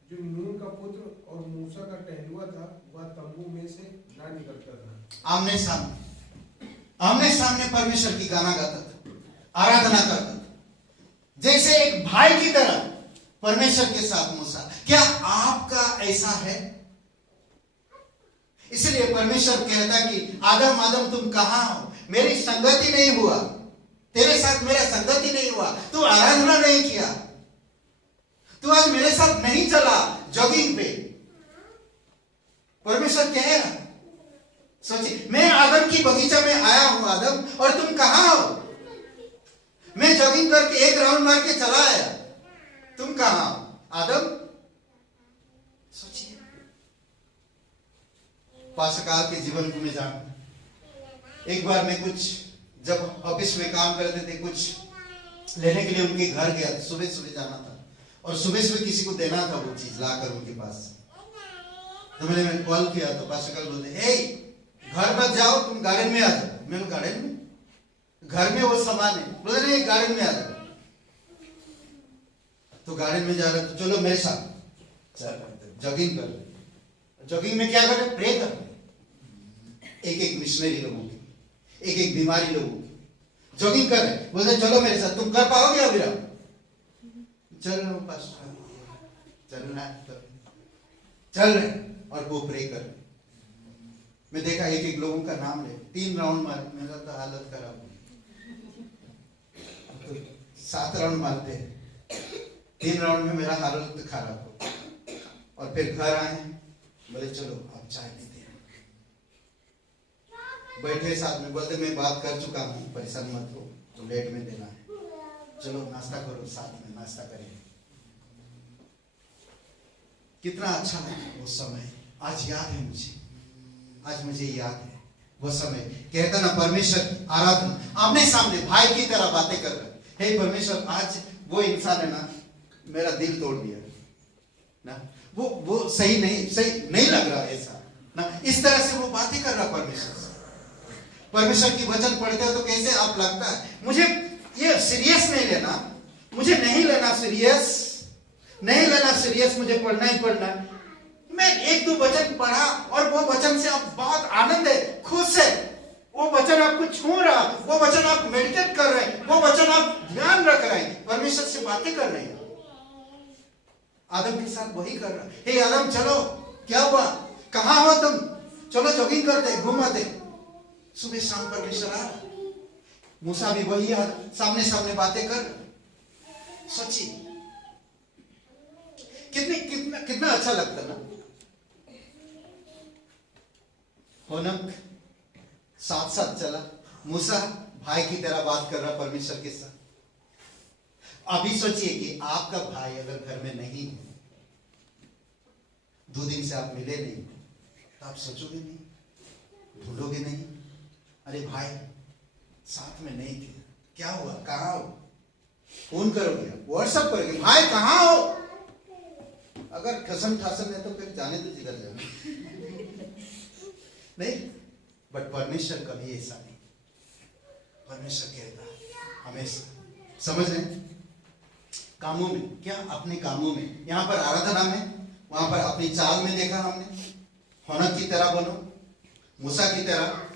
जो नून का पुत्र और मूसा का टहलुआ था, वह तंबू में से ना निकलता था। आमने सामने परमेश्वर की गाना गाता था, आराधना करता था, जैसे एक भाई की तरह परमेश्वर के साथ मूसा। क्या आपका ऐसा है? इसलिए परमेश्वर कहता कि आदम आदम तुम कहां हो? मेरी संगति नहीं हुआ, तेरे साथ मेरा संगति नहीं हुआ, तू आराधना नहीं किया, तू आज मेरे साथ नहीं चला जॉगिंग पे। परमेश्वर कह रहा, सोचिए, मैं आदम की बगीचा में आया हूं आदम, और तुम कहां हो? मैं जॉगिंग करके एक राउंड मार के चला आया, तुम कहां हो आदम? सोचिए, पास्टरकाल के जीवन को मैं जानता। एक बार मैं कुछ जब ऑफिस में काम करते थे, कुछ लेने के लिए उनके घर गया, सुबह सुबह जाना था और सुबह सुबह किसी को देना था वो चीज लाकर उनके पास। तो मैंने कॉल किया तो पास्टरकाल बोलते, हे घर मत जाओ, तुम गार्डन में आ जाओ। मैंने गार्डन में? घर में वो सामान है। बोले नहीं, गार्डन में आ जाओ। तो गार्डन में जा रहे तो चलो मेरे साथ जॉगिंग कर ले। जॉगिंग में क्या कर रहे? प्रे कर रहे। एक एक मिशनरी लोगों की, एक एक बीमारी लोगों की जॉगिंग कर रहे। बोलते चलो मेरे साथ, तुम कर पाओगे अभी? चल रहा हूं पास्टर, चलना है तो चल रहे और वो प्रे कर रहे। मैं देखा एक एक लोगों का नाम ले 3 राउंड मारे, मेरा तो हालत खराब हो, तो 7 राउंड मारते हैं, 3 राउंड में मेरा हालत खराब हो। और फिर घर आए, बोले चलो आप चाय पीते हैं। बैठे साथ में, बोलते मैं बात कर चुका हूँ, परेशान मत हो, तो लेट में देना है, चलो नाश्ता करो, साथ में नाश्ता करेंगे। कितना अच्छा लगा वो समय, आज याद है मुझे, आज मुझे याद है वो समय। कहता ना परमेश्वर आराधना आमने सामने भाई की तरह बातें कर रहे। हे परमेश्वर, आज वो इंसान है ना, मेरा दिल तोड़ दिया ना, वो सही नहीं लग रहा ऐसा ना, इस तरह से वो बातें कर रहा परमेश्वर से। परमेश्वर की वचन पढ़ते हो तो कैसे आप लगता है, मुझे ये सीरियस नहीं लेना, मुझे नहीं लेना सीरियस, मुझे पढ़ना ही पढ़ना। मैं 1-2 वचन पढ़ा और वो वचन से आप बहुत आनंद है, खुश है, वो वचन आपको छू रहा, वो वचन आप मेडिटेट कर रहे हैं, वो वचन आप ध्यान रख रहे हैं, परमेश्वर से बातें कर रहे हैं। आदम के साथ वही कर रहा। हे आदम चलो, क्या हुआ, कहां हो तुम, चलो जॉगिंग करते घूमते। सुबह शाम परमेश्वर आ रहा। मूसा भी वही सामने सामने बातें कर। सच्ची कितना अच्छा लगता ना। होनक साथ साथ चला, मूसा भाई की तरह बात कर रहा परमेश्वर के साथ। अभी सोचिए कि आपका भाई अगर घर में नहीं है, 2 दिन से आप मिले नहीं, तो आप सोचोगे नहीं, भूलोगे नहीं, अरे भाई साथ में नहीं थे, क्या हुआ, कहाँ हो, फोन करोगे, व्हाट्सएप करोगे, भाई कहाँ हो। अगर कसम ठासन है तो फिर जाने तो जिधर जाना नहीं। बट परमेश्वर कभी ऐसा नहीं, परमेश्वर कहता है हमेशा, समझ रहे हैं, कामों में, क्या अपने कामों में, यहां पर आराधना में, वहां पर अपनी चाल में देखा हमने, होनक की तरह बनो, मूसा की तरह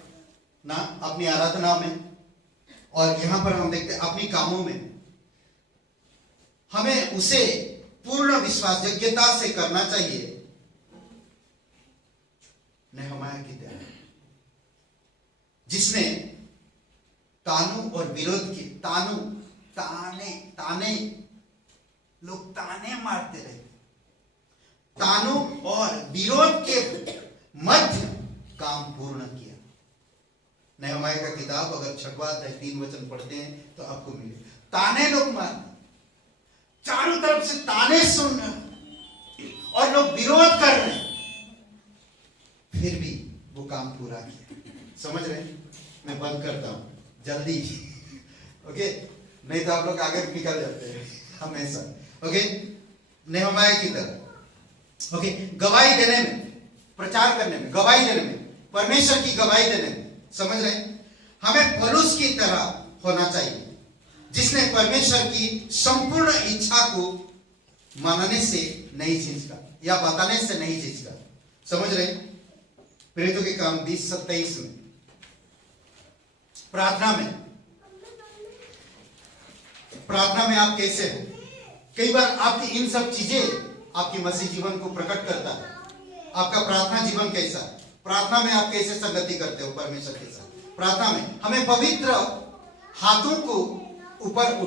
ना अपनी आराधना में। और यहां पर हम देखते हैं अपनी कामों में हमें उसे पूर्ण विश्वास योग्यता से करना चाहिए। नेहमाया की तरह, जिसने तानू और विरोध के ताने लोग ताने मारते रहे, तानू और विरोध के मध्य काम पूर्ण किया। नेहमाया का किताब अगर 6वां अध्याय 3 वचन पढ़ते हैं तो आपको मिले, ताने लोग मार, चारों तरफ से ताने सुन रहे और लोग विरोध कर रहे हैं, फिर भी वो काम पूरा किया। समझ रहे हैं? मैं बंद करता हूं जल्दी, ओके, नहीं तो आप लोग आगे निकल जाते हैं हमेशा। ओके, नेहमाया की तरह, ओके, गवाही देने में, प्रचार करने में, गवाही देने में, परमेश्वर की गवाही देने में, समझ रहे हैं, हमें पौलुस की तरह होना चाहिए, जिसने परमेश्वर की संपूर्ण इच्छा को मानने से नहीं झिझका या बताने से नहीं झिझका। समझ रहे? प्रेरितों के काम 20:27 में, प्रार्थना में आप कैसे हो? कई बार आपकी इन सब चीजें आपके मसीह जीवन को प्रकट करता है। आपका प्रार्थना जीवन कैसा है? प्रार्थना में आप कैसे संगति करते हो परमेश्वर के साथ? प्रार्थना में हमें पवित्र हाथों को ऊपर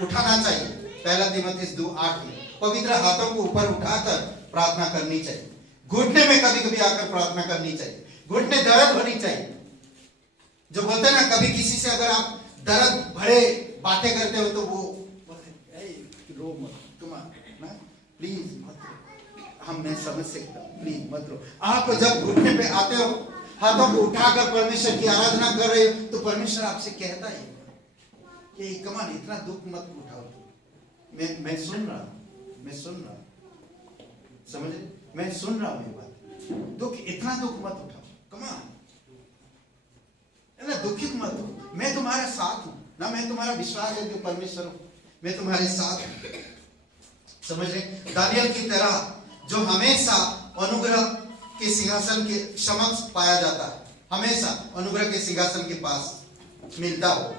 उठाना चाहिए। 1 तीमुथियुस 2:8 में पवित्र हाथों को ऊपर उठाकर प्रार्थना करनी चाहिए। घुटने में कभी कभी आकर प्रार्थना करनी चाहिए, घुटने दर्द होनी चाहिए। जो बोलते हैं ना, कभी किसी से अगर आप दर्द भरे बातें करते हो तो वो रो मत, तुम ना प्लीज मत रो, मैं समझ सकता हूं, प्लीज मत रो। आप जब घुटने पे आते हो, हाथों को उठाकर परमेश्वर की आराधना कर रहे हो, तो परमेश्वर आपसे कहता है ये कमान इतना दुख मत उठाओ। मैं सुन रहा हूं, समझे, मैं सुन रहा हूं ये बात। इतना दुख मत उठाओ, कमान ना, दुखित मत हो। मैं तुम्हारे साथ हूं ना, मैं तुम्हारा विश्वास है कि परमेश्वर हूं, मैं तुम्हारे साथ हूं। समझ रहे? दानियल की तरह जो हमेशा अनुग्रह के सिंहासन के समक्ष पाया जाता है, हमेशा अनुग्रह के सिंहासन के पास मिलता हो।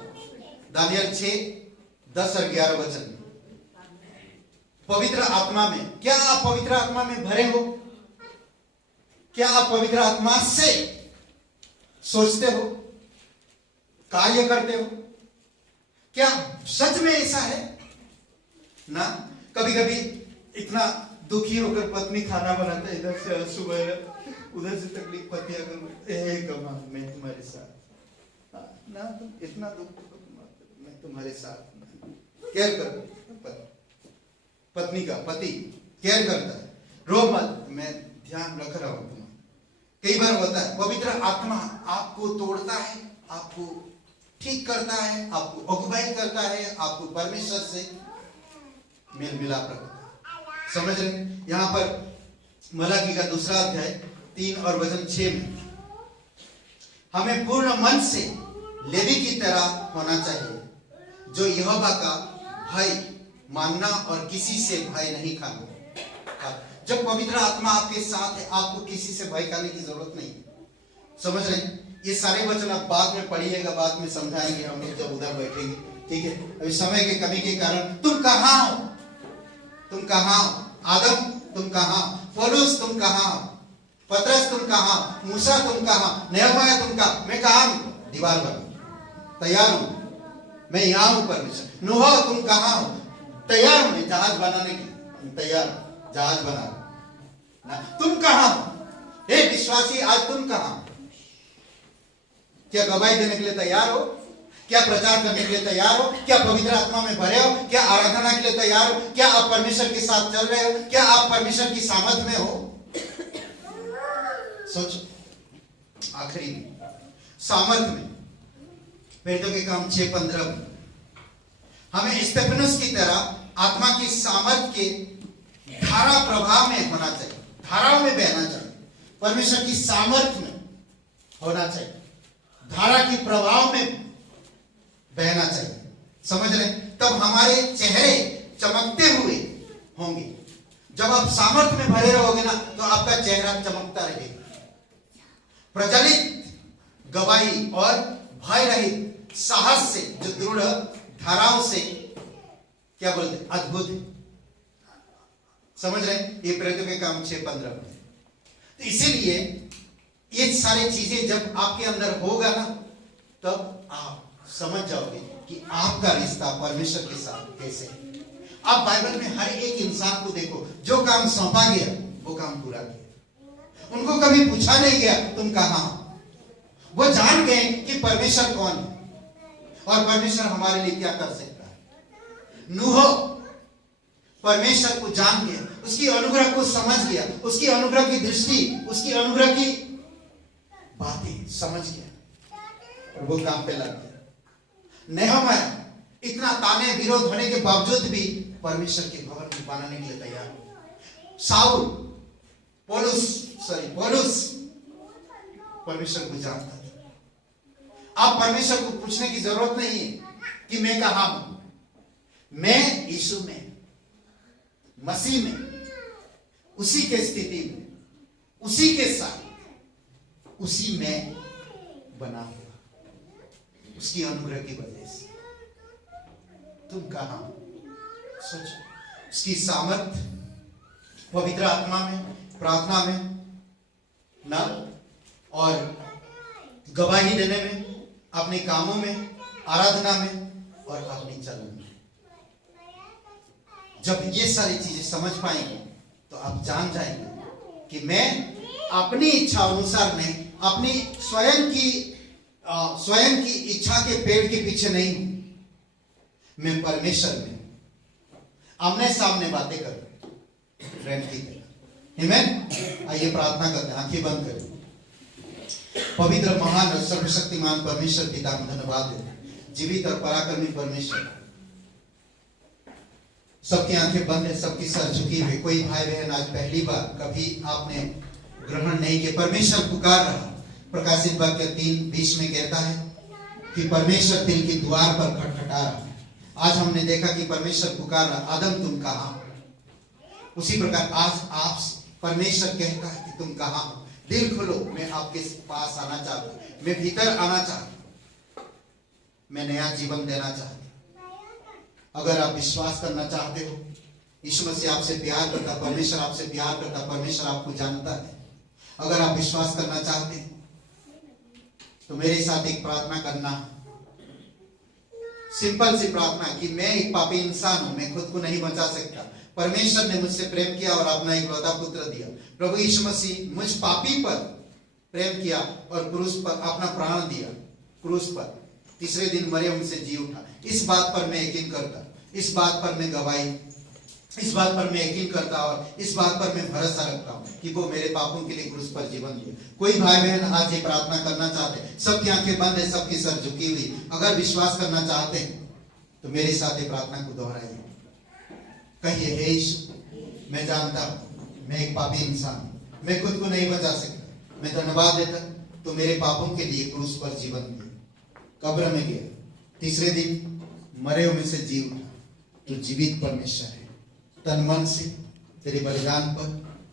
दानियल 6:10 और 11 वचन में पवित्र आत्मा में। क्या आप पवित्र आत्मा में भरे हो? क्या आप पवित्र आत्मा से सोचते हो, कार्य करते हो? क्या सच में ऐसा है ना? कभी कभी इतना दुखी होकर पत्नी खाना बनाता है, इधर से आंसू बह रहा, उधर से तकलीफ, पति अगर कमा मैं तुम्हारे साथ ना, तुम इतना दुख, मैं तुम्हारे साथ केयर कर। पत्नी का पति केयर करता है, रो मत, मैं ध्यान रख रहा हूं तुम्हारा। कई बार होता है पवित्र आत्मा आपको तोड़ता है, आपको ठीक करता है, आपको अगुवाई करता है, आपको परमेश्वर से मेल मिलाप रखता है। समझ रहे? यहां पर मलाकी का 2 अध्याय 3 और वचन 6 में हमें पूर्ण मन से लेवी की तरह होना चाहिए, जो यहोवा का भय मानना और किसी से भय नहीं खाना। जब पवित्र आत्मा आपके साथ है, आपको किसी से भय खाने की जरूरत नहीं। समझ रहे? ये सारे वचन आप बाद में पढ़िएगा, बाद में समझाएंगे हम लोग जब उधर बैठेंगे, ठीक है? अभी समय के कमी के कारण तुम कहां हो? तुम कहां हो? आदम तुम कहां? पौलुस तुम कहां? पतरस तुम कहां? मूसा तुम कहां? नहम्याह तुम कहां? मैं कहां हूं? दीवार बना तैयार हूं, मैं यहां हूं। परमेश्वर नूह तुम कहां हो? तैयार हूं, मैं जहाज बनाने की तैयार, जहाज बना ना। तुम कहां हो? हे विश्वासी, आज तुम कहां? क्या गवाही देने के लिए तैयार हो? क्या प्रचार करने के लिए तैयार हो? क्या पवित्र आत्मा में भरे हो? क्या आराधना के लिए तैयार हो? क्या आप परमेश्वर के साथ चल रहे हो? क्या आप परमेश्वर की सामर्थ में हो? सोचो। आखिरी में सामर्थ में, प्रेरितों के काम 6:15 में हमें स्तेफनुस की तरह आत्मा की सामर्थ के धारा प्रभाव में होना चाहिए, धाराओं में बहना चाहिए, परमेश्वर की सामर्थ में होना चाहिए, धारा की प्रभाव में बहना चाहिए। समझ रहे? तब हमारे चेहरे चमकते हुए होंगे। जब आप सामर्थ में भरे रहोगे ना, तो आपका चेहरा चमकता रहेगा। प्रचलित गवाही और भय रहित साहस से, जो दृढ़ धाराओं से, क्या बोलते, अद्भुत है। समझ रहे? ये प्रेरितों के काम 6:15 में। तो इसीलिए ये सारी चीजें जब आपके अंदर होगा ना, तब आप समझ जाओगे कि आपका रिश्ता परमेश्वर के साथ कैसे है। आप बाइबल में हर एक इंसान को देखो, जो काम सौंपा गया वो काम पूरा किया। उनको कभी पूछा नहीं गया तुम कहां हो। वो जान गए कि परमेश्वर कौन है और परमेश्वर हमारे लिए क्या कर सकता है। नूह परमेश्वर को जान गया, उसकी अनुग्रह को समझ गया, उसकी अनुग्रह की दृष्टि, उसकी अनुग्रह की बातें समझ गया और वो काम पे लग गया। नहम्याह इतना ताने विरोध होने के बावजूद भी परमेश्वर के भवन को बनाने के लिए तैयार हो। साउल, पौलुस परमेश्वर को जानता था। आप परमेश्वर को पूछने की जरूरत नहीं है कि मैं कहां हूं। मैं यीशु में, मसीह में, उसी के स्थिति में, उसी के साथ, उसी में बना हुआ, उसकी अनुग्रह की वजह से। तुम कहां हो? सोचो। उसकी सामर्थ पवित्र आत्मा में, प्रार्थना में ना, और गवाही देने में, अपने कामों में, आराधना में और अपने चलन में। जब ये सारी चीजें समझ पाएंगे तो आप जान जाएंगे कि मैं अपनी इच्छा अनुसार नहीं, अपनी स्वयं की इच्छा के पेड़ के पीछे नहीं हूं। मैं परमेश्वर में आमने सामने बातें कर फ्रेंड की तरह। आमीन। आइए प्रार्थना करते हैं, आंखें बंद करें। पवित्र, महान और सर्वशक्तिमान परमेश्वर पिता को धन्यवाद देते, जीवित और पराक्रमी परमेश्वर। सबकी आंखें बंद है, सबकी सर झुकी हुई। कोई भाई बहन आज पहली बार कभी आपने ग्रहण नहीं किया, परमेश्वर पुकार रहा। प्रकाशित वाक्य 3:20 में कहता है कि परमेश्वर दिल की द्वार पर खटखटा रहा। आज हमने देखा कि परमेश्वर पुकार रहा, आदम तुम कहां? उसी प्रकार आज आप परमेश्वर कहता है कि तुम कहां हो? दिल खोलो, मैं आपके पास आना चाहता हूं, मैं भीतर आना चाहता हूं, मैं नया जीवन देना चाहता हूं। अगर आप विश्वास करना चाहते हो, यीशु मसीह आपसे प्यार करता, परमेश्वर आपसे प्यार करता, परमेश्वर आपको जानता है। अगर आप विश्वास करना चाहते हैं तो मेरे साथ एक प्रार्थना करना, सिंपल सी प्रार्थना कि मैं एक पापी इंसान हूं, मैं खुद को नहीं बचा सकता। परमेश्वर ने मुझसे प्रेम किया और अपना इकलौता पुत्र दिया। प्रभु यीशु मसीह मुझ पापी पर प्रेम किया और क्रूस पर अपना प्राण दिया, क्रूस पर तीसरे दिन मरे उनसे जी उठा। इस बात पर मैं यकीन करता, इस बात पर मैं गवाही, इस बात पर मैं यकीन करता और इस बात पर मैं भरोसा रखता हूँ कि वो मेरे पापों के लिए क्रूस पर जीवन दिया। कोई भाई बहन आज ये प्रार्थना करना चाहते हैं, सबकी आंखें बंद है, सबकी सर झुकी हुई, अगर विश्वास करना चाहते हैं तो मेरे साथ ये प्रार्थना को दोहराइए। कहिए, हे यीशु, मैं जानता हूँ मैं एक पापी इंसान हूँ, मैं खुद को नहीं बचा सकता। मैं धन्यवाद देता तो मेरे पापों के लिए क्रूस पर जीवन दिया, कब्र में गया, तीसरे दिन मरे हुए में से जी उठा। तो जीवित परमेश्वर है। तन मन से तेरे बलिदान पर,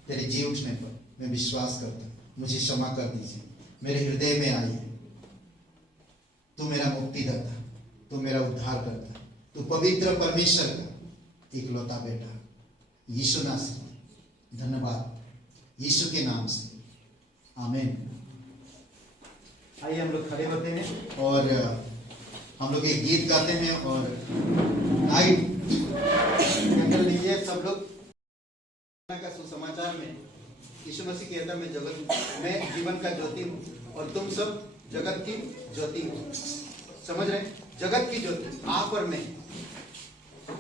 तेरे जी उठने पर मैं विश्वास करता हूँ। मुझे क्षमा कर दीजिए, मेरे हृदय में आइए। तू मेरा मुक्तिदाता, तू मेरा उद्धार करता, तू पवित्र परमेश्वर का इकलौता बेटा। यीशु नासरी, धन्यवाद यीशु के नाम से, आमीन। आइए हम लोग खड़े होते हैं और हम लोग एक गीत गाते हैं और नाइट कर लीजिए सब लोग। का सुसमाचार में यीशु मसीह कहता, मैं जगत में जीवन का ज्योति हूँ और तुम सब जगत की ज्योति हो। समझ रहे? जगत की ज्योति आप और मैं।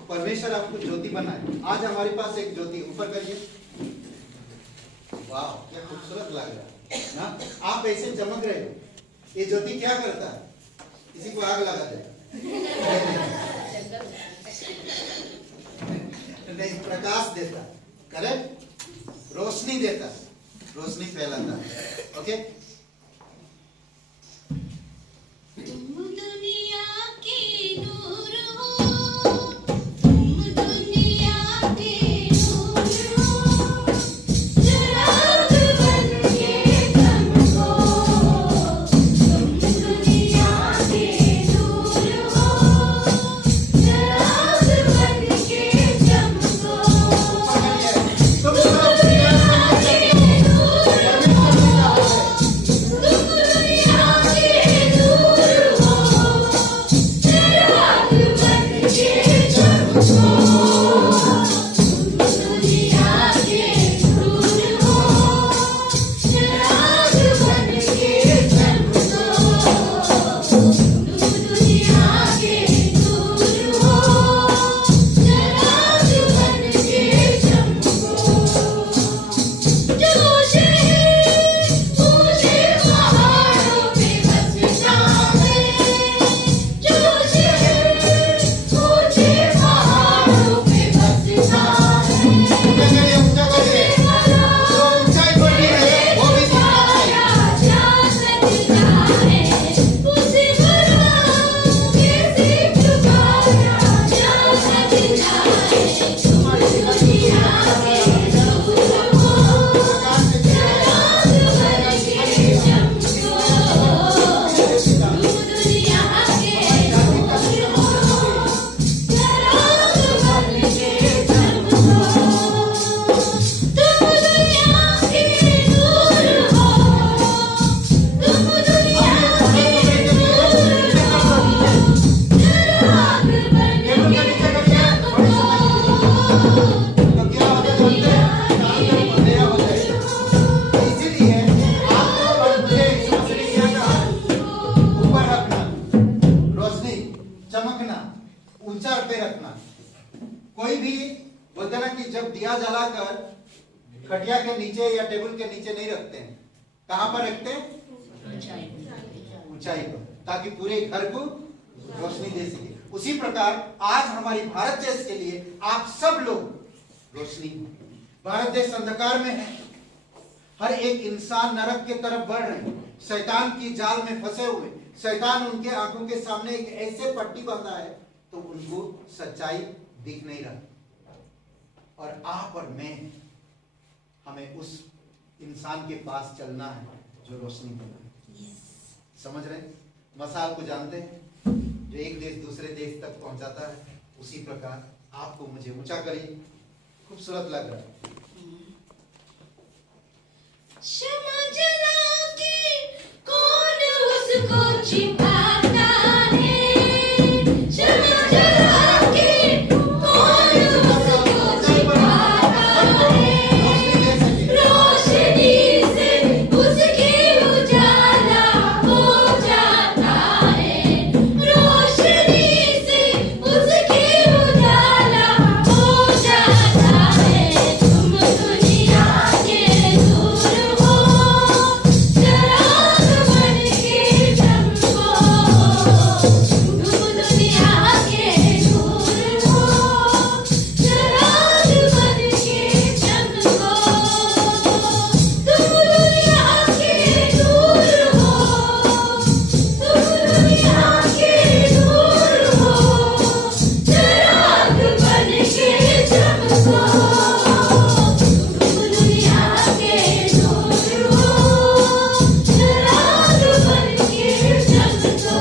परमेश्वर आपको ज्योति बनाए। आज हमारे पास एक ज्योति, ऊपर करिए, वाह क्या खूबसूरत लग रहा है ना। आप ऐसे चमक रहे हो। ये ज्योति क्या करता है? किसी को आग लगा दे नहीं, प्रकाश देता, करेक्ट, रोशनी देता, रोशनी फैलाता है। ओके, तुम दुनिया के नूर हो, तुम दुनिया के नूर हो, चिराग बन के चमको। तुम दुनिया के नूर हो, चिराग बन के चमको। तुम सब दुनिया के नूर हो, तुम दुनिया के नूर हो, चिराग बन के चमको। तुम दुनिया के नूर हो, चिराग बन के चमको। तुम दुनिया के नूर हो, चिराग बन के चमको। जो शहर ऊंचे पहाड़ों पे बसता है, जो शहर ऊंचे पहाड़ों पे बसता है, ऊंचा करिए, जो ऊंचाई बढ़ी है वो भी दिखना चाहिए। जा सकता है, उसे बड़ा कैसे छुपाया जा सकता है। तुम दुनिया के नूर हो, चिराग बन के चमको। तुम दुनिया के नूर हो, चिराग बन के चमको। तुम दुनिया के नूर हो, तुम दुनिया के नूर हो, चिराग बन के चमको। तो क्या होता है? अंधेरा हो जाएगा। इसीलिए आपको मुझे यीशु मसीह ने क्या कहा? ऊपर रखना, रोशनी, चमकना, ऊंचा पे रखना। कोई भी बोलते ना कि जब दिया जलाकर खटिया के नीचे या टेबल के नीचे नहीं रखते हैं, कहाँ पर रखते हैं? ऊंचाई पर, ताकि पूरे घर को रोशनी दे सके। उसी प्रकार आज हमारी भारत देश के लिए आप सब लोग रोशनी हो। भारत देश अंधकार में है, हर एक इंसान नरक के तरफ बढ़ रहे हैं, शैतान की जाल में फंसे हुए। शैतान उनके आंखों के सामने एक ऐसे पट्टी बांधा है तो उनको सच्चाई दिख नहीं रहा। और आप और मैं, हमें उस इंसान के पास चलना है जो रोशनी बना है। समझ रहे? मसाल को जानते हैं, जो एक देश दूसरे देश तक पहुंचाता है। उसी प्रकार आपको मुझे ऊंचा करिए, खूबसूरत लग रहा है। शमा जला के कौन उसको छिपाता है, शमा जला के कौन उसको छिपाता है, रोशनी से उसकी उजाला हो जाता है, रोशनी से उसकी उजाला हो जाता है। तुम दुनिया के दूर हो, चराग बन के चमको, तुम दुनिया के दूर हो, चराग बन के चमको, तुम दुनिया के दूर हो, तुम दुनिया के दूर हो, चराग बन के चमको, तुम दुनिया के दूर हो, चराग बन के चमको।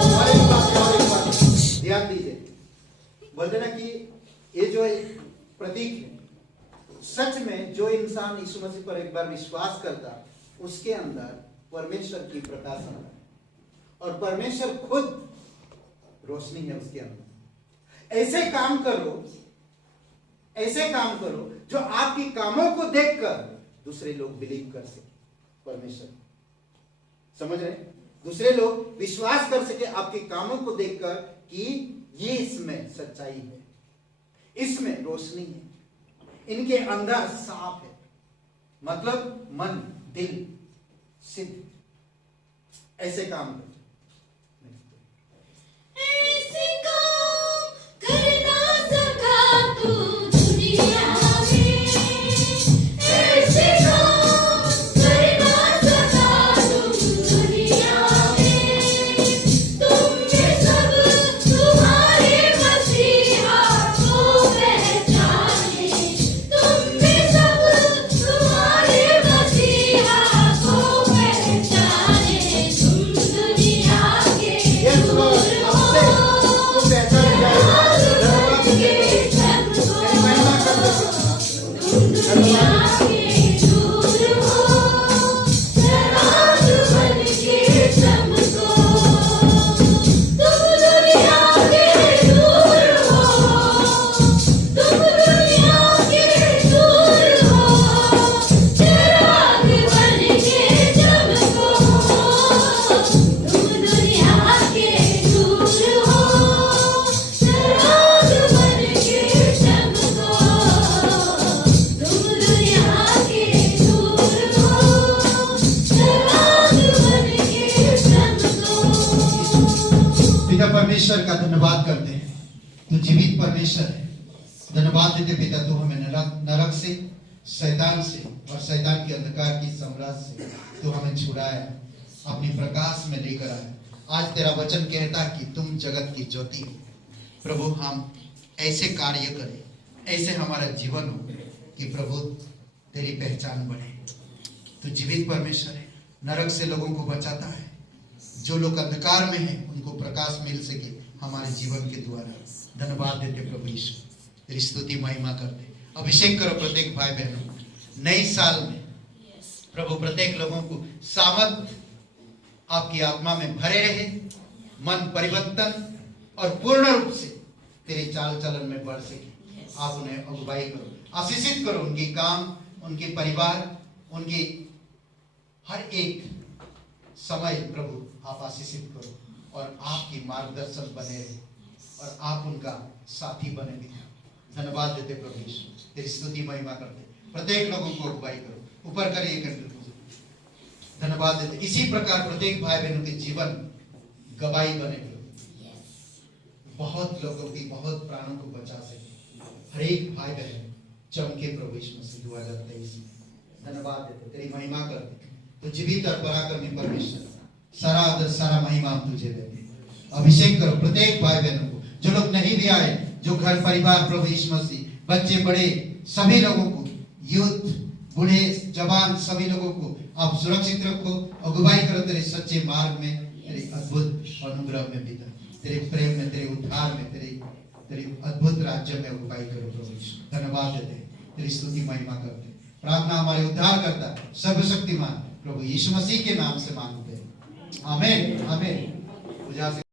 ध्यान दीजिए, बोलते ना कि ये जो एक प्रतीक है, सच में जो इंसान यीशु मसीह पर एक बार विश्वास करता उसके अंदर परमेश्वर की प्रकाश आता है और परमेश्वर खुद रोशनी है उसके अंदर। ऐसे काम करो जो आपकी कामों को देखकर दूसरे लोग बिलीव कर सके। परमेश्वर समझ रहे हैं? दूसरे लोग विश्वास कर सके आपके कामों को देखकर कि ये इसमें सच्चाई है, इसमें रोशनी है, इनके अंदर साफ है, मतलब मन दिल सिद्ध। ऐसे काम करो। ऐसे काम करना सका तू दुनिया में, ऐसे काम करना सका तू दुनिया में, तुम में सब तुम्हारे मसीहा को पहचाने, तुम में सब तुम्हारे मसीहा को पहचाने, तुम दुनिया के यस लॉर्ड, आपसे उसको पहचान जाएगा। धन्यवाद देते हैं। तेरी महिमा करते हैं। दुनिया के दूर हो, चराग बन के चमको, तुम दुनिया के दूर हो, तुम दुनिया के दूर हो, चराग बन के चमको, तुम दुनिया के दूर हो, चराग बन के चमको, तुम दुनिया के दूर हो, चराग बन के चमको। पिता परमेश्वर का धन्यवाद करते हैं, तू जीवित परमेश्वर है। धन्यवाद देते पिता, तू हमें नरक से, शैतान से और शैतान के अंधकार की साम्राज्य से तू हमें छुड़ाया, अपनी प्रकाश में लेकर आया। आज तेरा वचन कहता है कि तुम जगत की ज्योति हो। प्रभु हम ऐसे कार्य करें, ऐसे हमारा जीवन हो कि प्रभु तेरी पहचान बढ़े। तू जीवित परमेश्वर है, नरक से लोगों को बचाता है, जो लोग अंधकार में हैं उनको प्रकाश मिल सके हमारे जीवन के द्वारा। धन्यवाद देते प्रभु यीशु, तेरी स्तुति महिमा करते। अभिषेक करो प्रत्येक भाई बहनों को नई साल में। प्रभु प्रत्येक लोगों को सामर्थ आपकी आत्मा में भरे रहे, मन परिवर्तन और पूर्ण रूप से तेरे चाल चलन में बढ़ सके। आप उन्हें अगुवाई करो, आशीषित करो, उनके काम, उनके परिवार, उनकी हर एक समय प्रभु आप आशीषित करो और आपकी मार्गदर्शन बने रहे और आप उनका साथी बने भी। धन्यवाद देते प्रभु यीशु, तेरी स्तुति महिमा करते। प्रत्येक लोगों को अगुवाई करो, ऊपर करिए कंट्रोल। धन्यवाद देते। इसी प्रकार प्रत्येक भाई बहनों के जीवन गवाही बने प्रभु, बहुत लोगों की, बहुत प्राणों को बचा सके। हर एक भाई बहन चमके प्रभु यीशु मसीह 2023 में। धन्यवाद देते, तेरी महिमा करते। तो जीवित और पराक्रमी परमेश्वर, सारा आदर सारा महिमा हम तुझे देते। अभिषेक करो प्रत्येक भाई बहनों को, जो लोग नहीं भी आए, जो घर परिवार प्रभु यीशु मसीह, बच्चे बड़े सभी लोगों को, यूथ बूढ़े जवान सभी लोगों को आप सुरक्षित रखो, अगुवाई करो तेरे सच्चे मार्ग में, तेरे अद्भुत अनुग्रह में पिता, तेरे प्रेम में, तेरे उद्धार में, तेरे अद्भुत राज्य में अगुवाई करो प्रभु यीशु। धन्यवाद देते, तेरी स्तुति महिमा करते हैं। प्रार्थना हमारे उद्धार करता सर्वशक्तिमान प्रभु यीशु मसीह के नाम से मांगते हैं, आमीन आमीन।